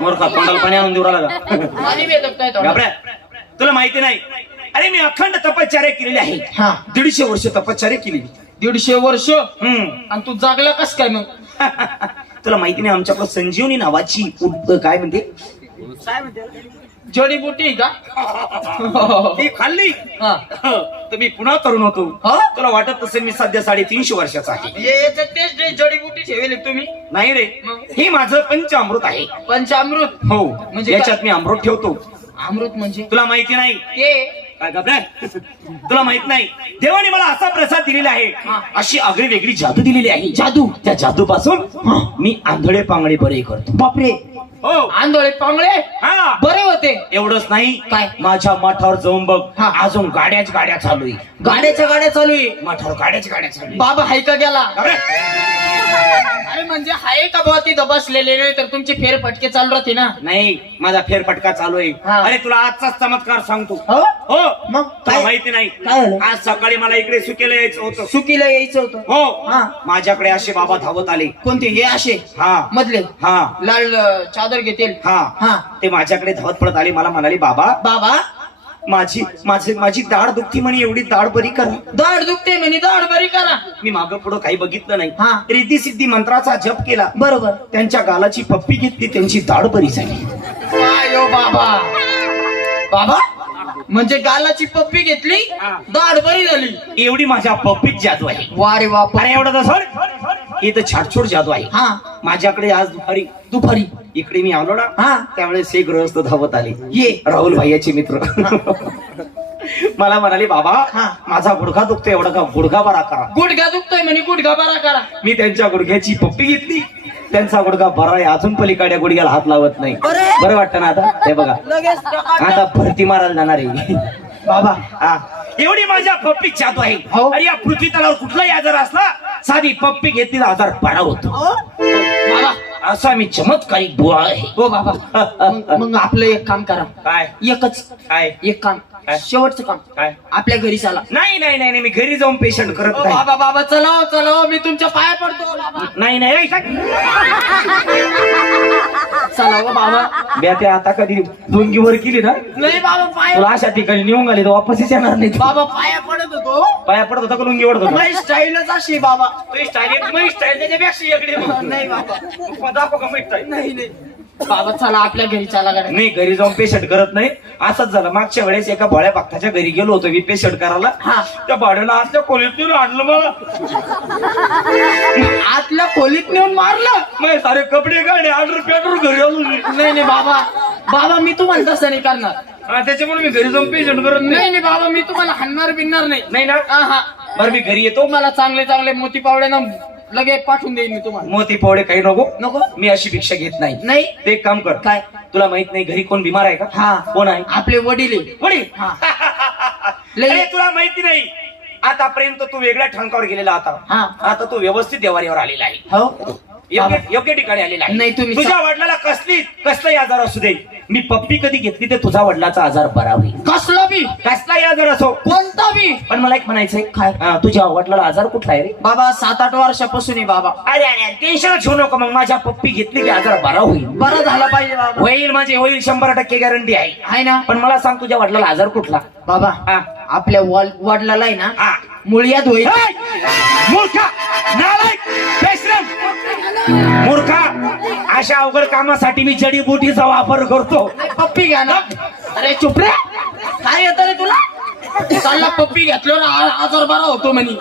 मूर्खा तोंडाला पाणी आणून देऊ राहिला का? पाणी भेटत काय तोंडात? घाबरा. तुला माहिती नाही अरे मी अखंड तपश्चर्या केलेली आहे. हा. 150 वर्ष तपश्चर्या केली. 150 वर्ष? हम्म. आणि तू जागला कस काय मग? तुला माहिती नाही आमच्याकडे संजीवनी नावाची काय म्हणते जडीबुटी का? ती खाल्ली. हा. तर मी पुन्हा तरुण होतो. हा? तुला वाटत असेल मी सध्या 350 वर्षाचा आहे. याच्यात तेच जडीबुटी ठेवली तुम्ही? नाही रे, मग? हे माझं पंचामृत आहे. पंचामृत? हो. म्हणजे याच्यात मी अमृत ठेवतो. अमृत म्हणजे? तुला माहिती नाही ते काय घाबरा? तुला माहित नाही देवाने मला असा प्रसाद दिलेला आहे, अशी आगळी वेगळी जादू दिलेली आहे. जादू? त्या जादूपासून मी आंधळे पांगळे बरे करतो. बापरे. हो. आंधळे पांगळे हा. बरे होते? एवढंच नाही, काय? माझ्या मठावर जाऊन बघ. हा. अजून गाड्याच गाड्या चालू आहे. गाड्याच्या गाड्या चालू आहे? मठावर गाड्याच गाड्या चालू आहे. बाबा हाय का गेला? घाबरा. अरे म्हणजे हाय का बाबा तिथं बसलेले नाही तर तुमचे फेरफटके चालू राहते ना? नाही, माझा फेरफटका चालू आहे. हा. अरे तुला आजचाच चमत्कार सांगतो. हो? हो. मग तुला काय? माहिती नाही काय झालं? आज सकाळी मला इकडे सुकेला यायचं होतं. सुकीला यायचं होतं? हो. हा. माझ्याकडे असे बाबा धावत आले. कोणते? हे असे हा. मधले हा. लाल चादर घेतील? हा. हा. ते माझ्याकडे धावत पडत आले. मला म्हणाले बाबा बाबा माझी दाढ दुखती म्हणे, एवढी दाढ बरी करा. दाढ दुखते म्हणे, दाढ बरी करा. मी मागं पुढं काही बघितलं नाही. हा. रिद्धी सिद्धी मंत्राचा जप केला. बरोबर. त्यांच्या गालाची पप्पी घेतली, त्यांची दाढ बरी झाली. आयो बाबा. बाबा म्हणजे गालाची पप्पी घेतली, दाढ बरी झाली. एवढी माझ्या पप्पीत जादू आहे. वा रे बाप. अरे एवढं तर इथं छाटछोट जादू आहे. हा. माझ्याकडे आज दुपारी इकडे मी आलो ना, हा. त्यावेळेस एक गृहस्थ धावत आले. ये राहुल भाईयाचे मित्र. मला म्हणाली बाबा माझा गुडघा दुखतो एवढा का गुडघा बरा करा. गुडघा दुखतोय म्हणे गुडघा बरा करा. मी त्यांच्या गुडघ्याची पप्पी घेतली. त्यांचा गुडघा बरा आहे, अजून पलीकडे गुडघ्याला हात लावत नाही. बरं वाटतं ना आता? हे बघा आता भरती मारायला जाणार आहे बाबा. हा, एवढी माझ्या पप्पी जादू आहे. हो. अरे या पृथ्वी तलावर कुठलाही आजार असला साधी पप्पी घेतली आजार बरा होतो. बाबा असा मी चमत्कारिक बुवा आहे. हो बाबा. मग आपलं एक काम करा. काय एकच काय एक काम काय? शेवटचं काम काय? आपल्या घरी चला. नाही नाही नाही नाही, मी घरी जाऊन पेशंट करत ओ नाही. बाबा बाबा चला चला मी तुमच्या पाया पडतो बाबा. नाही नाही ऐका. चला हो बाबा. मी आता आता कधी डोंगीवर केली ना नाही बाबा पाया. तुला अशा ठिकाणी नेऊन आले तर वापसच येणार नाही. बाबा पाया पडत होतो. पाया पडत होता का लुंगी ओढत होता? माझी स्टाईलच अशी बाबा. तुझी स्टाईल माझी स्टाईल त्याच्यापेक्षा वेगळी आहे. नाही बाबा. दाखव का माझी स्टाईल? नाही नाही बाबा चला आपल्या घरी चला गाड्या. नाही घरी जाऊन पेशंट करत नाही. असंच झालं मागच्या वेळेस एका भोळ्या भक्ताच्या घरी गेलो होतो मी पेशंट करायला. हा. त्या भाड्याला आतल्या खोलीतून आणलं मला. आतल्या खोलीत नेऊन मारलं. माझे सारे कपडे काढले ऑर्डर पेटर घरी आलो मी. नाही नाही बाबा. बाबा मी तुम्हाला तसं नाही करणार. त्याच्यामुळे मी घरी जाऊन पेशंट करत नाही. नाही नाही बाबा मी तुम्हाला हाणणार बिनणार नाही. नाही ना? हा हा. बरं मी घरी येतो. तुम्हाला चांगले चांगले मोती पावडे ना लगेच पाठवून देईन मी तुम्हाला. मोती पोवडे काही नको नको? मी अशी भिक्षा घेत नाही. नाही ते एक काम कर. काय? तुला माहित नाही घरी कोण बिमार आहे का? हा. कोण आहे? आपले वडील आहे. वडील. हा. अरे तुला माहिती नाही आतापर्यंत तू वेगळ्या ठणकावर गेलेला आता. हा. आता तू व्यवस्थित देवारीवर आलेला आहे. हो योग्य योग्य ठिकाणी आलेला आहे. नाही, तुम्ही तुझ्या वडिलाला कसलाही आजार असू दे मी पप्पी कधी घेतली तर तुझा वडिलाचा आजार बरा होईल. कसला बी कसलाही आजार असो कोणता बी. पण मला एक म्हणायचंय काय? तुझ्या वडिलाला आजार कुठला आहे रे? बाबा 7-8 वर्षापासून आहे बाबा. अरे अरे टेन्शन घेऊ नको. मग माझ्या पप्पी घेतली की आजार बरा होईल. बरं झाला पाहिजे बाबा. होईल म्हणजे होईल 100% गॅरंटी आहे. आहे ना पण मला सांग तुझ्या वडिलाला आजार कुठला? बाबा. हा. आपल्या वडिलाला आहे ना हा. मुळ्यात होईल. मूर्खा नालायक बेशरम मूर्खा अशा अवघड कामासाठी मी जडीबुटीचा वापर करतो. पप्पी घ्या ना. अरे चुप रे. काय येत रे तुला? चालला पप्पी घेतल्यावर आजार बरा होतो म्हणे.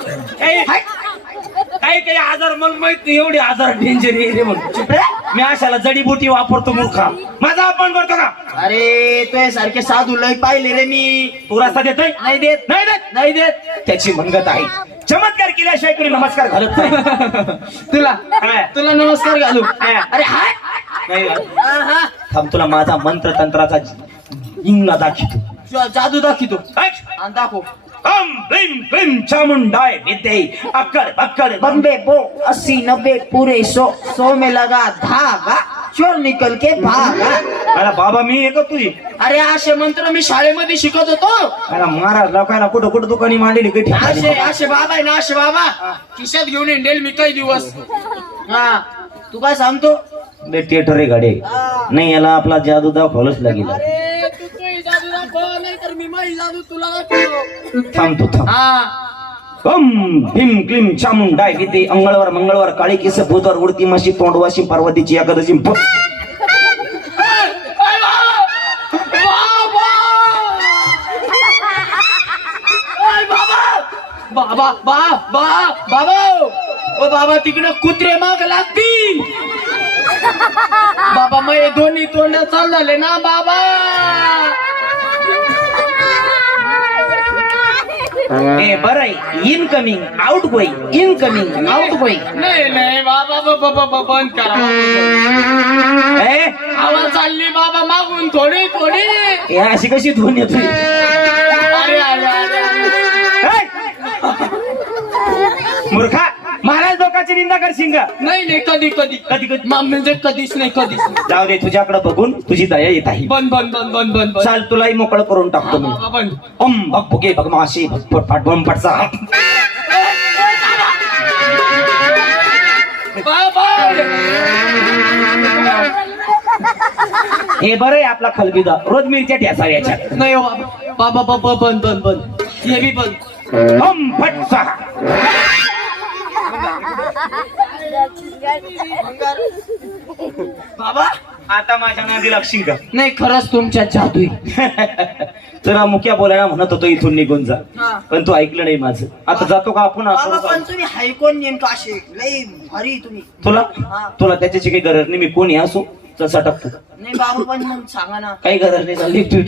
काही काही आजार मला माहित नाही. एवढे आजार डेंजर आहे रे म्हणून चुप रे. मी अशाला जडीबुटी वापरतो. मूर्खा माझा अपमान करतो का? अरे तुझ्या सारखे साधू लय पाहिले रे मी. तू रस्ता देतोय? नाही देत नाही देत. नाही देत. त्याची मनगत आहे. चमत्कार केल्याशिवाय कोणी नमस्कार घालत नाही. तुला नमस्कार घालू. अरे हाय. नाही घालत. हा. थांब तुला माझा मंत्र तंत्राचा इंगला दाखवतो. जादू दाखवतो. ऐक. आणि दाखव. हम भीम भीम चामुंडाय विद्ये अक्कड़ बक्कड़ बम्बे बो 80-90 पूरे 100 में लगा धागा चोर निकल के भागा. अरे बाबा मी एक तू अरे असे मंत्र मी शाळेमध्ये शिकत होतो. अरे महाराज लोकांना कुठं कुठं दुकानी मांडली असे असे बाबा आहे ना असे बाबा खिशात घेऊन येईल मी काही दिवस. हा तू काय सांगतो? थिएटर रे गाडी नाही याला आपला जादू दाखवलंच लागेल. अरे तू तुझी जादू दाखव नाही तर मी माझी जादू तुला दाखवतो. थांब तू थांब. हा हम भीम क्लीम चामुंडाय विद्ये मंगळवार काळी केस बुधवार उडती माशी तोंडवाशी पार्वतीची एकादशी बाबा बाबा ओ बाबा तिकडे कुत्रे माग लागतील. बाबा मग दोन्ही तोंड चाल झाले ना बाबा. बरं आहे incoming out going incoming out going. नाही नाही बाबा बंद करा. हवा चालली बाबा मागून थोडी थोडी. अशी कशी धुवून येतोय? अरे अरे अरे मूर्खा महाराज लोकांची निंदा करशील का? नाही कधी कधी कधी कधी म्हणजे कधीच नाही कधीच नाही. जाऊ दे तुझ्याकडे बघून तुझी दया येत आहे. बंद चाल तुलाही मोकळं करून टाकतो मी. बंद. ओम भग भुगे भगमाशी भगपट बम पटसा. हे बरं आहे आपला खलबिदा रोज मिरच्या ठ्यासा याच्यात. नाही हो बाबा बंद हे बी बंद. ओम फट सहा. बाबा आता माझ्या नादी लागशील का? नाही खरंच तुमच्या जादू आहे. तुला मुक्या बोलायला म्हणत होतो इथून निघून जा हा. पण तू ऐकलं नाही माझं. आता जातो का आपण? बाबा पण तुम्ही हायकोन नेमका असे लई भारी तुम्ही. तुला हा. तुला त्याच्याची काही गरज नाही. मी कोणी असो तसा टाकतो. नाही बाबा पण मग सांगा ना. काही गरज नाही. चालली तू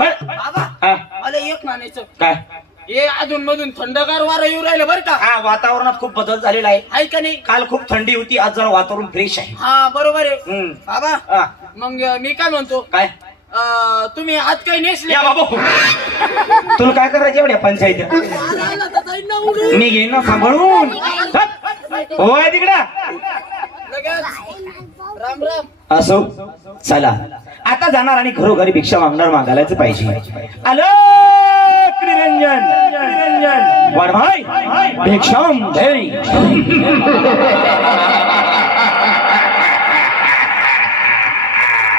बाबा हा, मला एक म्हणायचं काय हे अधून मधून थंडगार वारं येऊ राहिलं बरं का हा वातावरणात खूप बदल झालेला आहे. आहे का नाही काल खूप थंडी होती, आज जरा वातावरण फ्रेश आहे. हा बरोबर आहे हम्म. बाबा हा, मग मी काय म्हणतो काय तुम्ही हात काही नेसले या बाबा तुला काय करायचं एवढ्या पंचायती मी घेईन ना सांभाळून. होय तिकडा राम राम असो. चला आता जाणार आणि घरोघरी भिक्षा मागणार मागायलाच पाहिजे. आलो निरंजन निरंजन वाढभाई भिक्षाम धैर्य.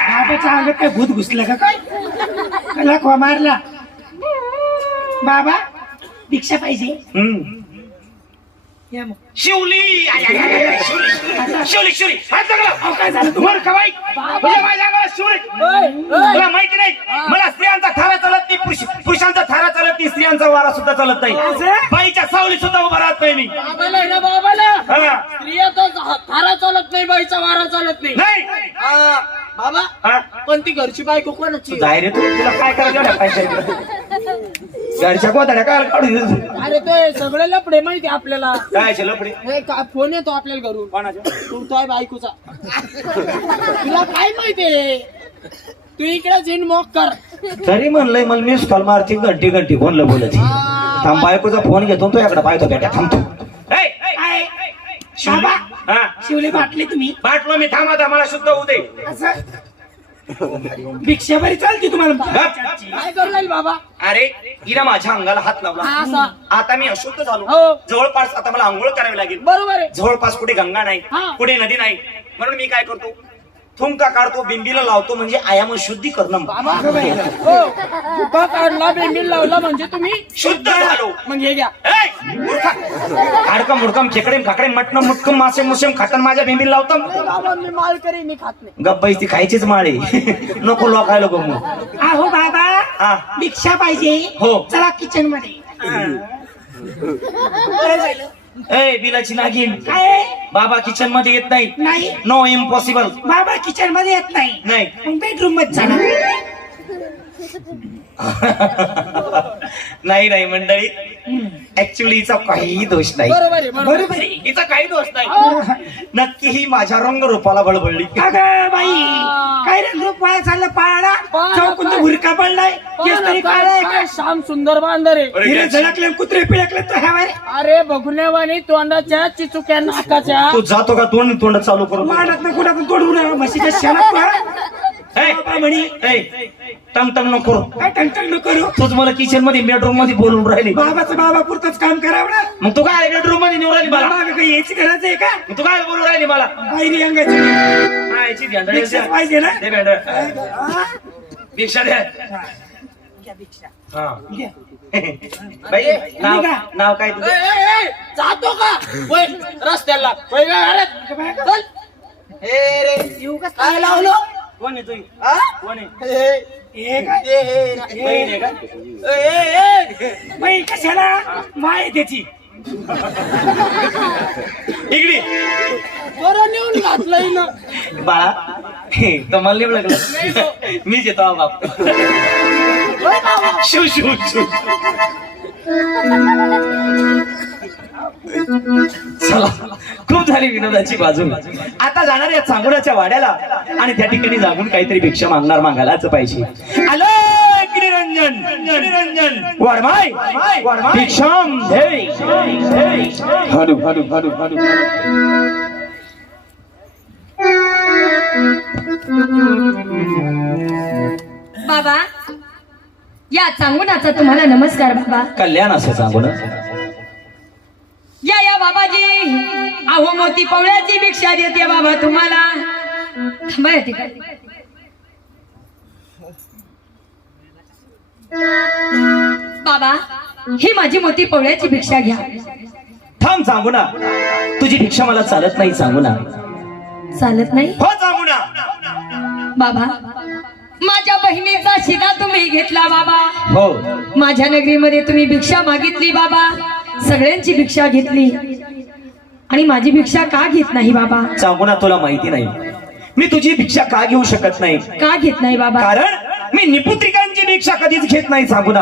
बाबाच्या अंगात काय भूत घुसलं का काय लखवा मारला. बाबा भिक्षा पाहिजे. या मग. शिवली आय, आय, आय, आय, शिवली शिवली शिवली हात लागला. अहो, काय झालं वर का बाई? म्हणजे माझ्या अंगाला शिवली. तुला माहिती नाही मला स्त्रियांचा थारा चालत नाही, पुरुषांचा थारा चालत नाही, स्त्रियांचा वारा सुद्धा चालत नाही. बाईच्या सावली सुद्धा उभा राहत नाही मी. बाबाला ना बाबाला हा. स्त्रियाचा थारा चालत नाही बाईचा वारा चालत नाही नाही बाबा हा? पण ती घरची बायको कोणाची जाय रे तू, तुला काय करायचं एवढ्या पैशाचं? घरच्या गोदाड्या काय काढून अरे ते सगळे लपडे माहिती आपल्याला काय लपडे हे फोन येतो आपल्याला घरून तू तो आहे बायकोचा तुला काय माहितीये तू इकडे जिन मॉक कर तरी म्हणलंय मला मिस कॉल मारती घंटी घंटी फोनला बोलत थांब. बायकोचा फोन घेतो तो याकडे पाहतो बेटा थांबतो. शिवली बाटली तुम्ही बाटलो मी थांबा था, मला शुद्ध होऊ दे. भिक्षा बरी चालते तुम्हाला. काय करू लागली बाबा अरे हिरा माझ्या अंगाला हात हा, लावला. असा. आता मी अशुद्ध झालो. हो. जवळपास आता मला आंघोळ करावी लागेल. बरोबर आहे जवळपास कुठे गंगा नाही, हा. कुठे नदी नाही, म्हणून मी काय करतो थुंका काढतो, बिंबीला लावतो, म्हणजे आयाम शुद्धी करणं. बाबा हो तुका काढला बेंबील लावला म्हणजे तुम्ही शुद्ध झालो. मग हे घ्या काडकम मुडकम खेकडे खाकडे मटण मुटकम मासे मुसेम खाताना माझ्या बिंबीला लावतो. बाबा मी माल करी मी खात नाही गप्पाई ती खायचीच माळे नको लोकायला गमू. अहो बाबा हा. भिक्षा पाहिजे. हो. चला किचन मध्ये. ए बिलाची नागिन काय बाबा किचन मध्ये येत नाही. नाही नो इम्पॉसिबल. बाबा किचन मध्ये येत नाही. नाही मग बेडरूम मध्ये जाणार. नाही नाही मंडळी ऍक्च्युली हिचा काहीही दोष नाही. बरोबर आहे बरोबर बरोबर आहे. हिचा काही दोष नाही. नक्की ही माझ्या रंगरूपाला बळबळली. अगं बाई काय रे ग्रुप वाया चाललं पाळा चौकून भुरका पडलाय केस तरी काढाय काय श्याम सुंदर बांधर आहे हिरे झळकले कुत्रे पिळकले तो ह्या रे अरे बघण्यावानी तोंडाच्या चिचुक्या नाकाच्या तू जातो का तोंड चालू करू. मारत ना कुठं पण तोडून म्हशीच्या शेणात म्हणी टंग नको करू. काय टंटन न करू. तूच मला किचन मध्ये बेडरूम मध्ये बोलून राहिली. बाबाचं बाबा पुरतच काम करावं ना. मग तू काय बेडरूम मध्ये निवड राहिली मला. बाबा काही याची गरज आहे का. मग तू काय बोलून राहिली मला. बाहेर अंगाची हा, याची ध्यान द्या. भिक्षाच पाहिजे ना. दे बेड. भिक्षा द्या. हा. बाई नाव काय तुझं. जातो का होय, रस्त्याला होय, अरे चल. ए रे येऊ का काय लावलं कोण आहे तुझी. हा? कोण आहे. ए, काय? ए, बहीण आहे का? बाई कशाला माय त्याची इकडे बरं नेऊन घातलंय ना बाळा तर मला लिव लागलं. मीच येतो हा बाप. शिव शिव शिव. चला खूप झाली विनोदाची बाजू. आता जाणार या चांगुडाच्या वाड्याला आणि त्या ठिकाणी जागून काहीतरी भिक्षा मागायलाच पाहिजे. आलो निरंजन निरंजन वाढमाय भिक्षाम धैर्य. Hello hello hello hello. बाबा या चांगुणाचा तुम्हाला नमस्कार बाबा. कल्याण असं सांगून या या बाबाजी अहो मोती पवळ्याची भिक्षा देते बाबा तुम्हाला. थांबा या ठिकाणी. बाबा ही माझी मोती पवळ्याची भिक्षा घ्या. थांब सांगू ना तुझी भिक्षा मला चालत नाही. सांगू ना चालत नाही हो सांगू ना. बाबा माझ्या बहिणीचा शिदा तुम्ही घेतला बाबा. हो माझ्या नगरीमध्ये तुम्ही भिक्षा मागितली बाबा. सगळ्यांची भिक्षा घेतली आणि माझी भिक्षा का घेत नाही बाबा. सांगू ना तुला माहिती नाही मी तुझी भिक्षा का घेऊ शकत नाही. का घेत नाही बाबा. कारण मी निपुत्रिकांची भिक्षा कधीच घेत नाही सांगू ना.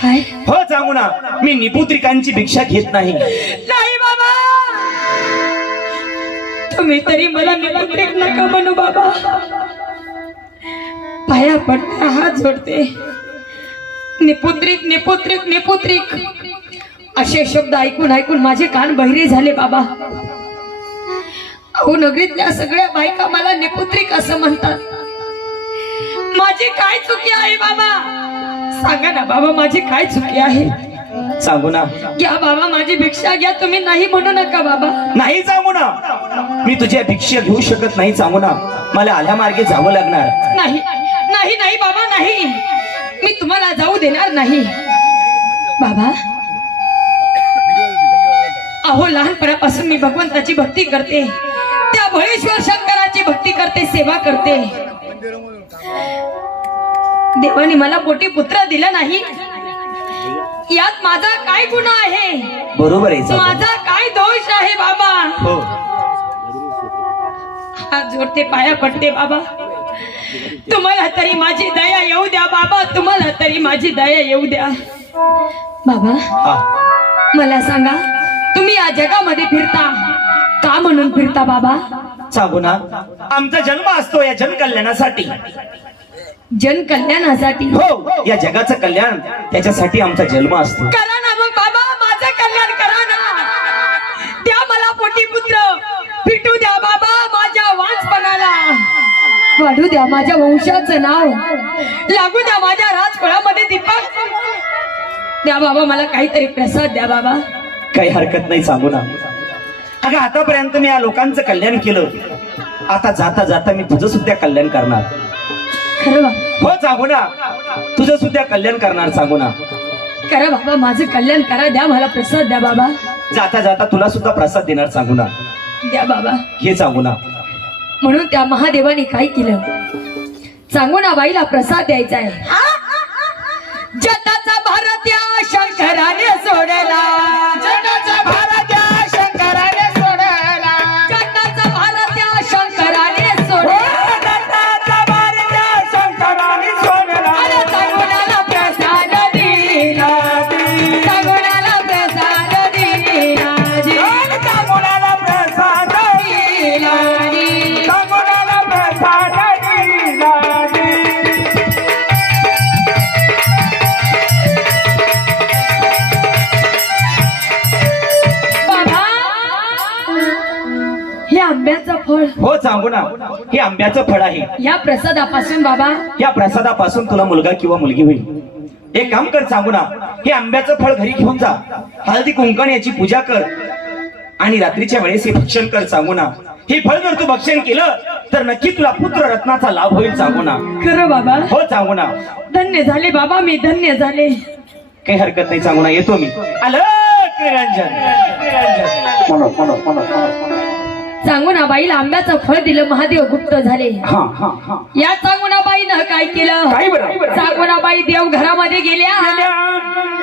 काय हो सांगू ना, मी निपुत्रिकांची भिक्षा घेत नाही. नाही बाबा, तुम्ही तरी मला निपुत्रिक नका म्हणू बाबा. पाया पडते, हात जोडते. निपुत्रिक निपुत्रिक निपुत्रिक असे शब्द ऐकून ऐकून माझे कान बहिरे झाले बाबा. अहो, नगरीतल्या सगळ्या बायका मला निपुत्रिक असं म्हणतात. माझी काय चुकी आहे बाबा? सांगा ना बाबा, माझी काय चुकी आहे? सांगू ना. घ्या बाबा, माझी भिक्षा घ्या. तुम्ही नाही म्हणू नका बाबा. नाही सांगू ना, मी तुझ्या भिक्षा घेऊ शकत नाही सांगू ना. मला आल्या मार्गे जावं लागणार. नाही नाही नाही बाबा, नाही, मी तुम्हाला जाऊ देणार नाही बाबा. अहो, लहानपणापासून मी भगवंताची भक्ती करते, त्या भोळेश्वर शंकराची भक्ती करते, सेवा करते. देवाने मला पोटी पुत्र दिला नाही, यात माझा काय गुन्हा आहे? बरोबर आहे सांगू. माझा काय दोष आहे बाबा? हो. हात जोडते, पाया पडते बाबा. तुम्हाला तरी माझी दया येऊ द्या बाबा, तुम्हाला तरी माझी दया येऊ द्या बाबा. हा. मला सांगा, तुम्ही या जगामध्ये फिरता का म्हणून फिरता बाबा? सांगू ना, आमचा जन्म असतो या जनकल्याणासाठी. जन कल्याणासाठी? हो, या जगाचं कल्याण, त्याच्यासाठी आमचा जन्म असतो. करा ना मग बाबा, माझं कल्याण करा ना. द्या मला पोटी पुत्र, फिटू द्या बाबा माझ्या वांसपणाला, वाढू द्या माझ्या वंशाचं नाव, लागू द्या माझ्या राजफळामध्ये दीपक. द्या बाबा, मला काहीतरी प्रसाद द्या बाबा. काही हरकत नाही सांगू ना. अगं, आतापर्यंत मी या लोकांचं कल्याण केलं, आता जाता जाता मी तुझं सुद्धा कल्याण करणार. खरं बाबा? हो सांगू ना, तुझं सुद्धा कल्याण करणार सांगू ना. करा बाबा, माझं कल्याण करा. द्या मला प्रसाद द्या बाबा. जाता जाता तुला सुद्धा प्रसाद देणार सांगू ना. द्या बाबा. हे सांगू ना. म्हणून त्या महादेवाने काय केलं सांगू ना, बाईला प्रसाद द्यायचा आहे. जगाचा भारत या शंकराने सोडला, जगाचा भारत या शंकराने सोडला, जगाचा भारत या शंकराने सोडला. जगाचा भारत या शंकराने सोडला. अरे सांगूनाला प्रसाद दिला, सांगूनाला प्रसाद दिला, सांगूनाला प्रसाद दिला. सांगूनाला प्रसाद दिला. बाबा, हे आंब्याचं फळ, हो सांगू ना, हे आंब्याचं फळ आहे. या प्रसादापासून बाबा या प्रसादापासून तुला मुलगा किंवा मुलगी होईल. एक काम कर सांगू ना, हे आंब्याचं फळ घरी घेऊन जा, हळदी कुंकण याची पूजा कर आणि रात्रीच्या वेळेस हे भक्षण कर सांगू ना. हे फळ जर तू भक्षण केलं तर नक्की तुला पुत्र रत्नाचा लाभ होईल सांगू ना. खरं बाबा? हो सांगू ना. धन्य झाले बाबा, मी धन्य झाले. काही हरकत नाही सांगू ना, येतो मी. आलं निरंजन. सांगू ना, बाईला आंब्याचं फळ दिलं, महादेव गुप्त झाले. हा हा हा. या सांगू ना बाईनं काय केलं? काय बरं? सांगू ना, बाई देव घरामध्ये गेल्या,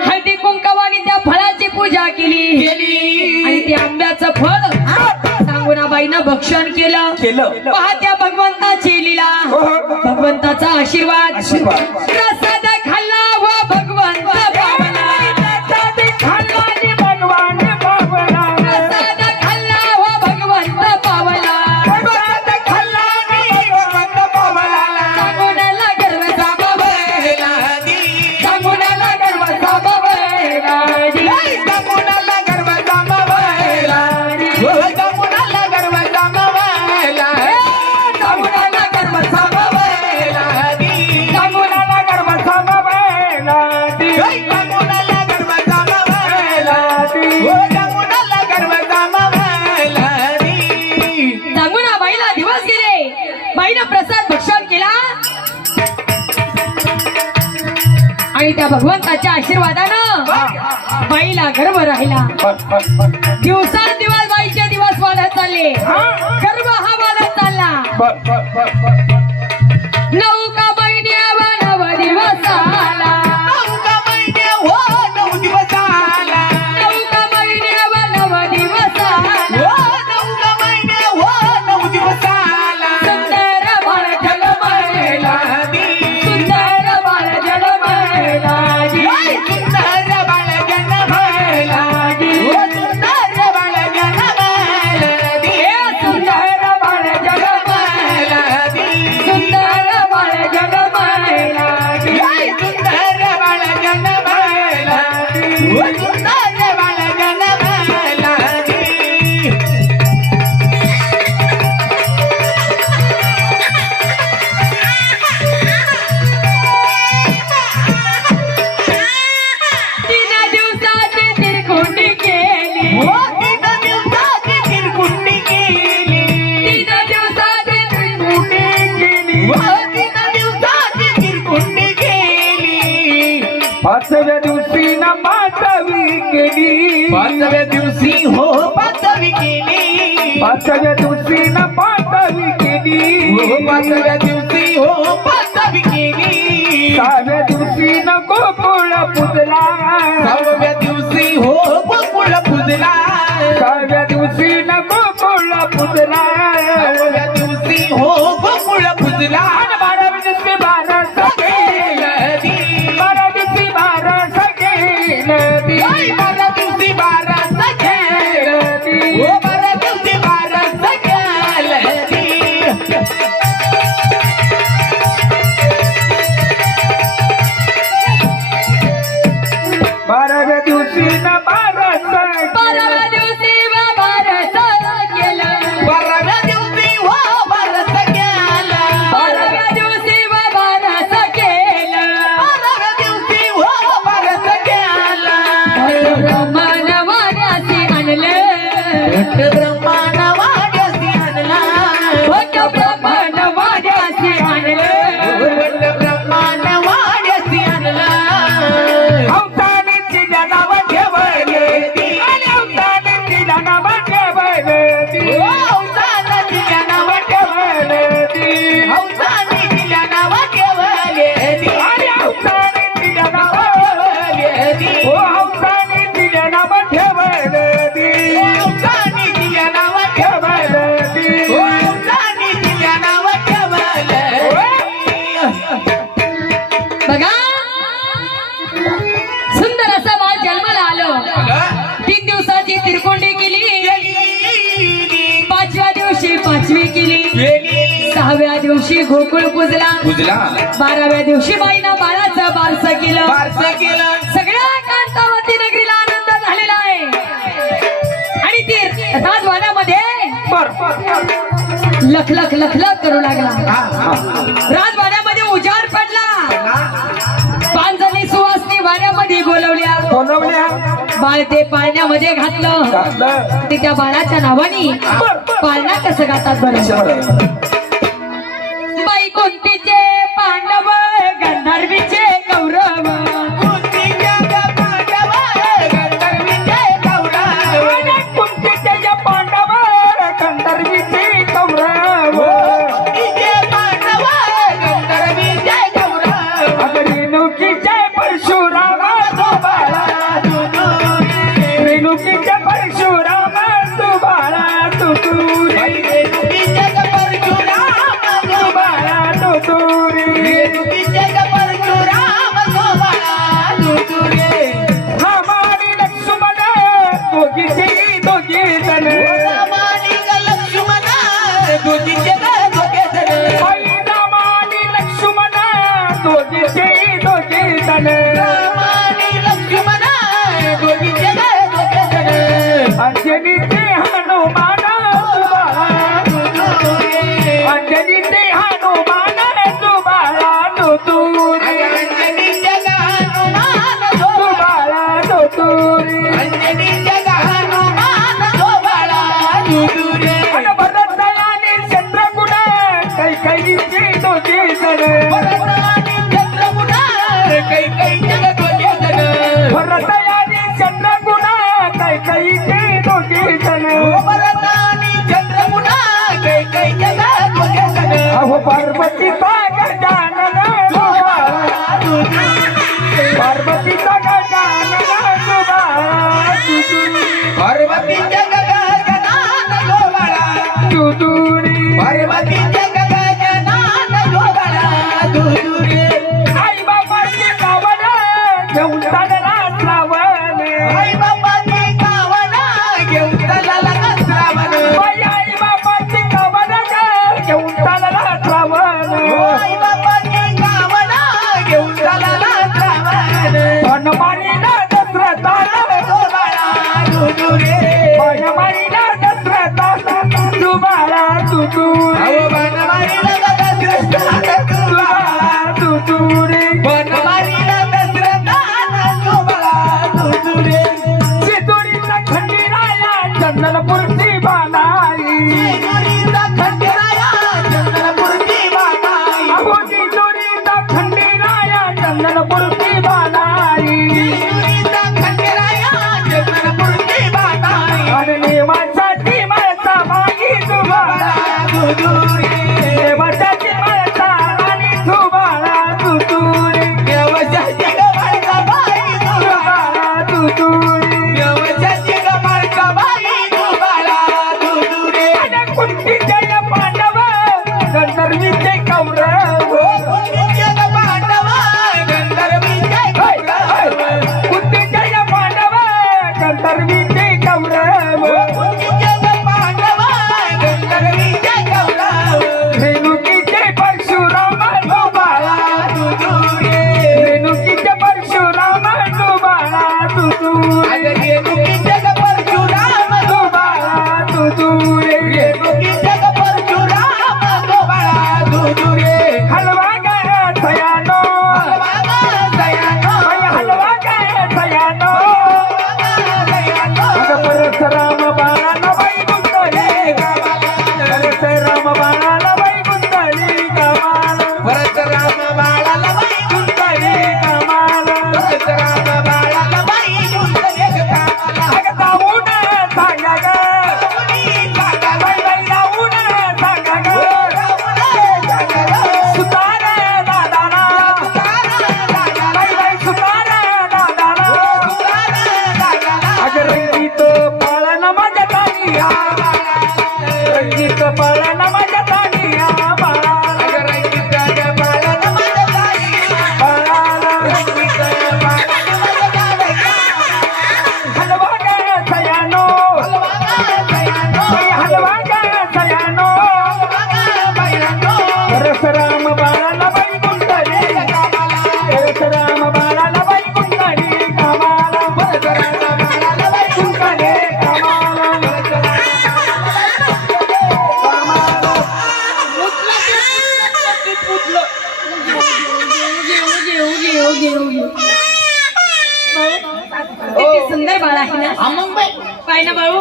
हळदी कुंकवाने त्या फळाची पूजा केली आणि ते आंब्याचं फळ सांगू ना बाईनं भक्षण केलं. पहा त्या भगवंताची लीला, भगवंताचा आशीर्वाद. प्रसाद खाल्ला व भगवंत पावला, प्रसाद खाल्ला व भगवंत पावला. सांगूनाला गर्व सामावला, सांगूनाला गर्व सामावला, सांगूनाला गर्व सामावला, सांगूनाला गर्व सामावला, सांगूनाला गर्व सामावला, सांगूनाला गर्व सामावला, सांगूनाला गर्व सामावला, सांगूनाला गर्व सामावला. सांगू ना, बाईला दिवस गेले, बाईनं प्रसाद भक्षण केला आणि त्या भगवंताच्या आशीर्वादानं बाईला गर्व राहिला. दिवसांदिवस बाईचे दिवस वाढत चालले, गर्व हा वाढत चालला. नौका महिन्यावर नव दिवस आला, नौका महिने हो 9 दिवस आला, नौका महिन्यावर नव दिवस आला. नौका महिने हो 9 दिवस आला. सुंदर भरखल महिला, दिवशी हो पातळी केली, 5व्या दिवशी न पातळी केली, हो 5व्या दिवशी हो पातळी केली, 6व्या दिवशी न गोकुळ पुजला, 6व्या दिवशी हो गोकुळ पुजला, 6व्या दिवशी न गोकुळ पुजला, 6व्या दिवशी हो गोकुळ पुजला, आणि 12व्या दिवशी बारस केली, 12 दिवशी बारस केली, 12 दिवशी बारस केली, हो 12 दिवशी बारस केली. 12व्या दिवशी न बारस 12व्या दिवशी बारस केलं, 12व्या दिवशी हो बारस केला, 12व्या दिवशी बारस केलं, 12व्या दिवशी हो बारस केला. ब्रह्मन वाड्यासी आणलं, ब्रह्मांड वाड्यासी आणला, ब्रह्मन वाड्यासी आणलं, ब्रह्मांड वाड्यासी आणला. अवतानी तिला नाव ठेवले, आणि अवतानी तिला नाव ठेवले, हौसानं तिच्या नाव ठेवले, हौसानी तिच्या नाव ठेवले, आणि अवतानी तिला नाव हो अवतानी तिला नाव ठेवले, हौसानी तिच्या नाव ठेवले, हौसानी तिच्या नाव ठेवले. बघा सुंदर असं बाळ जन्माला आलं, 3 दिवसाची तिरकोंडी केली, 5व्या दिवशी 5वी केली, 6व्या दिवशी गोकुळ पूजला, 12व्या दिवशी बाईनं बाळाचं बारसं केलं. बारसं केलं. सगळ्या कांतावती नगरीला आनंद झालेला आहे. आणि ती राजवाड्यामध्ये लख लख लख लख करू लागला. राजवाड्यामध्ये उजाड पडला. 5 जणी सुवासनी वाड्यामध्ये बोलवल्या, बोलवल्या, बाळ ते पाळण्यामध्ये घातलं. घातलं, ते त्या बाळाच्या नावाने पाळणा कसं गातात बरं. बाई कोणतीचे पांडव, गंधर्वीचे कौरव, कुंतीच्या पांडव, गंधर्वीचे कौरव. कुंतीचे पांडव, गंधर्वीचे कौरव, कुंतीचे पांडव, गंधर्वीचे कौरव. रेणुकीचे परशुराम तू बाळा, रेणुकीचे परशुराम तू बाळा, तू रेणुकीचे परशुराम तू बाळा, तू रेणुकीचे परशुराम गोपाळा तुरे. रामानी लक्ष्मण दोघीचे दोघी जण, रामानिक लक्ष्मण दोघीचे दोघे जण. रामानी लक्ष्मण दोघीचे दोघी जण, रामानिक लक्ष्मण दोघीचे दोघे जण. अंजनीचे हनुमान तू बाळा, अंजनीचे हनुमान तू बाळा, तू अंजनीच्या हनुमान तू बाळा, तू अंजनीच्या हनुमान गोपाळा तुरे. आणि भरतयाने चंद्रगुण कैकईचे दोघे जण, भरतानी चंद्रगुण कैकईचे दोघे जण. भरतयाने चंद्रगुण कैकईचे दोघे जण, भरतानी चंद्रगुण कैकईचे दोघे जण. अहो पार्वतीचा गजानन तू बाळा, पार्वतीचा गजानन तू बाळा, पार्वतीच्या गगनात गोवाळा, तू दूरी पार्वतीच्या गगनात गोवाळा दुरे. आई बाबाची कावड घेऊन चालला श्रावण, आई बाबाची कावडा घेऊन चालला श्रावण. आई बाबाची कावड घेऊन चालला श्रावण,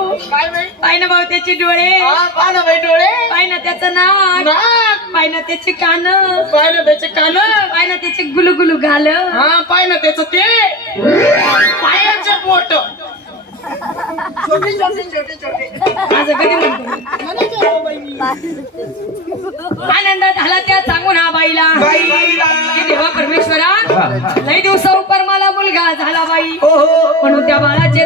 भाऊ काय बाई पाय ना भाऊ त्याचे डोळे हा पहा ना बाई डोळे पाय ना त्याचं नाक नाक पाय ना त्याचे कान पाय ना त्याचे कान पाय ना त्याचे गुलुगुलू गाल हा पाय ना त्याचं ते पायाचे बोट छोटे छोटे छोटे छोटे माझं कधी म्हणतो आनंद झाला त्या सांगून हा बाईला हे देवा परमेश्वरा लई दिवसा उपर मला मुलगा झाला बाई म्हणून त्या बाळाचे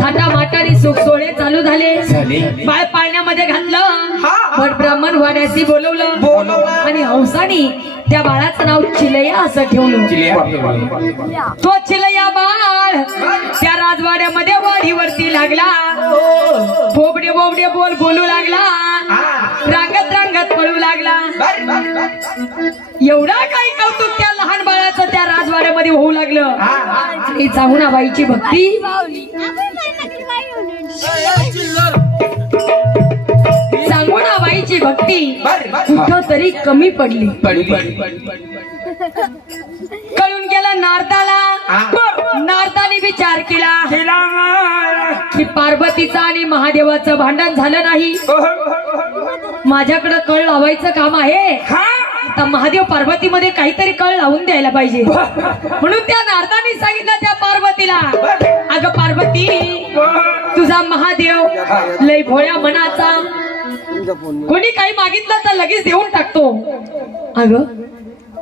थाटा माटाने सुख सोहळे चालू झाले बाळ पाळण्यामध्ये घातलं भट ब्राह्मण वाड्याशी बोलवलं आणि हौसानी त्या बाळाचं नाव चिलया असं ठेवलं तो चिलया बाळ त्या राजवाड्यामध्ये वाडीवरती लागला बोबडे बोबडे बोलू लागला रांगत रांगत पळू लागला एवढा काही कौतुक त्या लहान बाळाचं त्या राजवाड्यामध्ये होऊ लागलं आणि जाहुनाबाईची भक्ती जाहुनाबाईची भक्ती कुठं तरी कमी पडली कळून गेला नारदाला नारदाने विचार केला की पार्वतीचं आणि महादेवाचं भांडण झालं नाही माझ्याकडे कळ लावायचं काम आहे आता महादेव पार्वतीमध्ये काहीतरी कळ लावून द्यायला पाहिजे म्हणून त्या नारदाने सांगितलं त्या पार्वतीला अगं पार्वती तुझा महादेव लय भोळ्या मनाचा कोणी काही मागितलं तर लगेच देऊन टाकतो अगं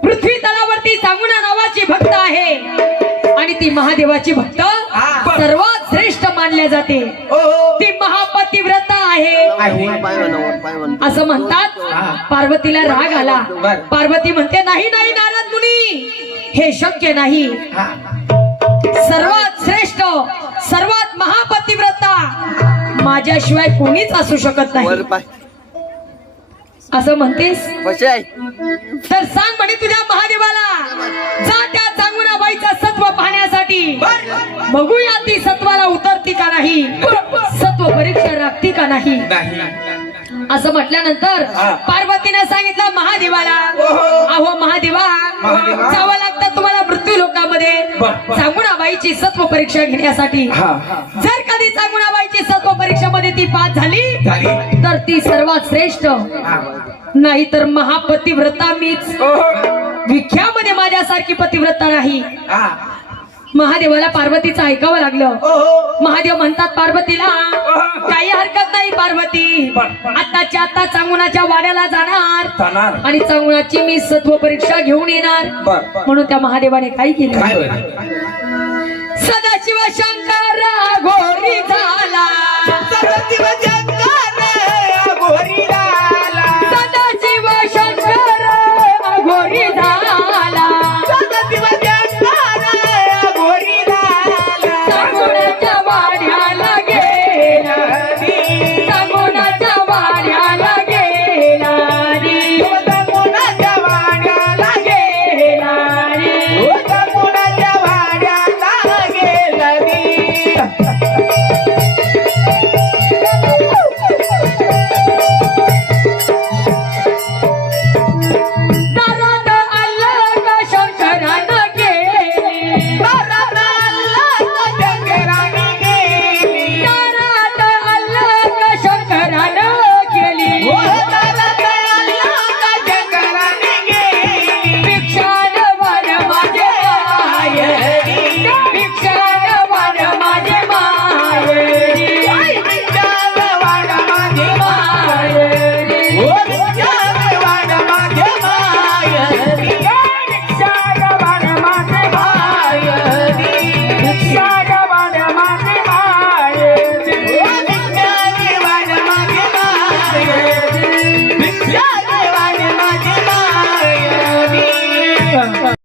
पृथ्वी तलावरती चांगुना नावाची भक्त आहे आणि ती महादेवाची भक्त सर्वात श्रेष्ठ मानल्या जाते ती महापतिव्रता आहे असं म्हणतात पार्वतीला राग आला पार्वती म्हणते नाही नाही नारद मुनी हे शक्य नाही सर्वात श्रेष्ठ सर्वात महापतिव्रता माझ्याशिवाय कोणीच असू शकत नाही असं म्हणतेस तर सांग म्हणे तुझ्या महादेवाला जा त्या चांगुनाबाईचं सत्व पाहण्यासाठी बघूया ती सत्वाला उतरती का नाही सत्व परीक्षा राखती का नाही असं म्हटल्यानंतर पार्वतीने सांगितलं महादेवाला अहो महादेवा जावं लागतं तुम्हाला मृत्यू लोकांमध्ये चांगुनाबाईची सत्व परीक्षा घेण्यासाठी जर कधी चांगुनाबाईची सत्व परीक्षेमध्ये ती पास झाली तर ती सर्वात श्रेष्ठ नाही तर महापतिव्रता मीच विख्यामध्ये माझ्यासारखी पतिव्रता नाही महादेवाला पार्वतीचं ऐकावं लागलं महादेव म्हणतात पार्वतीला काही हरकत नाही पार्वती आताच्या आता चांगुनाच्या वाड्याला जाणार आणि चांगुनाची मी सत्व परीक्षा घेऊन येणार म्हणून त्या महादेवाने काय केलं सदाशिव शंकर घोरी झाला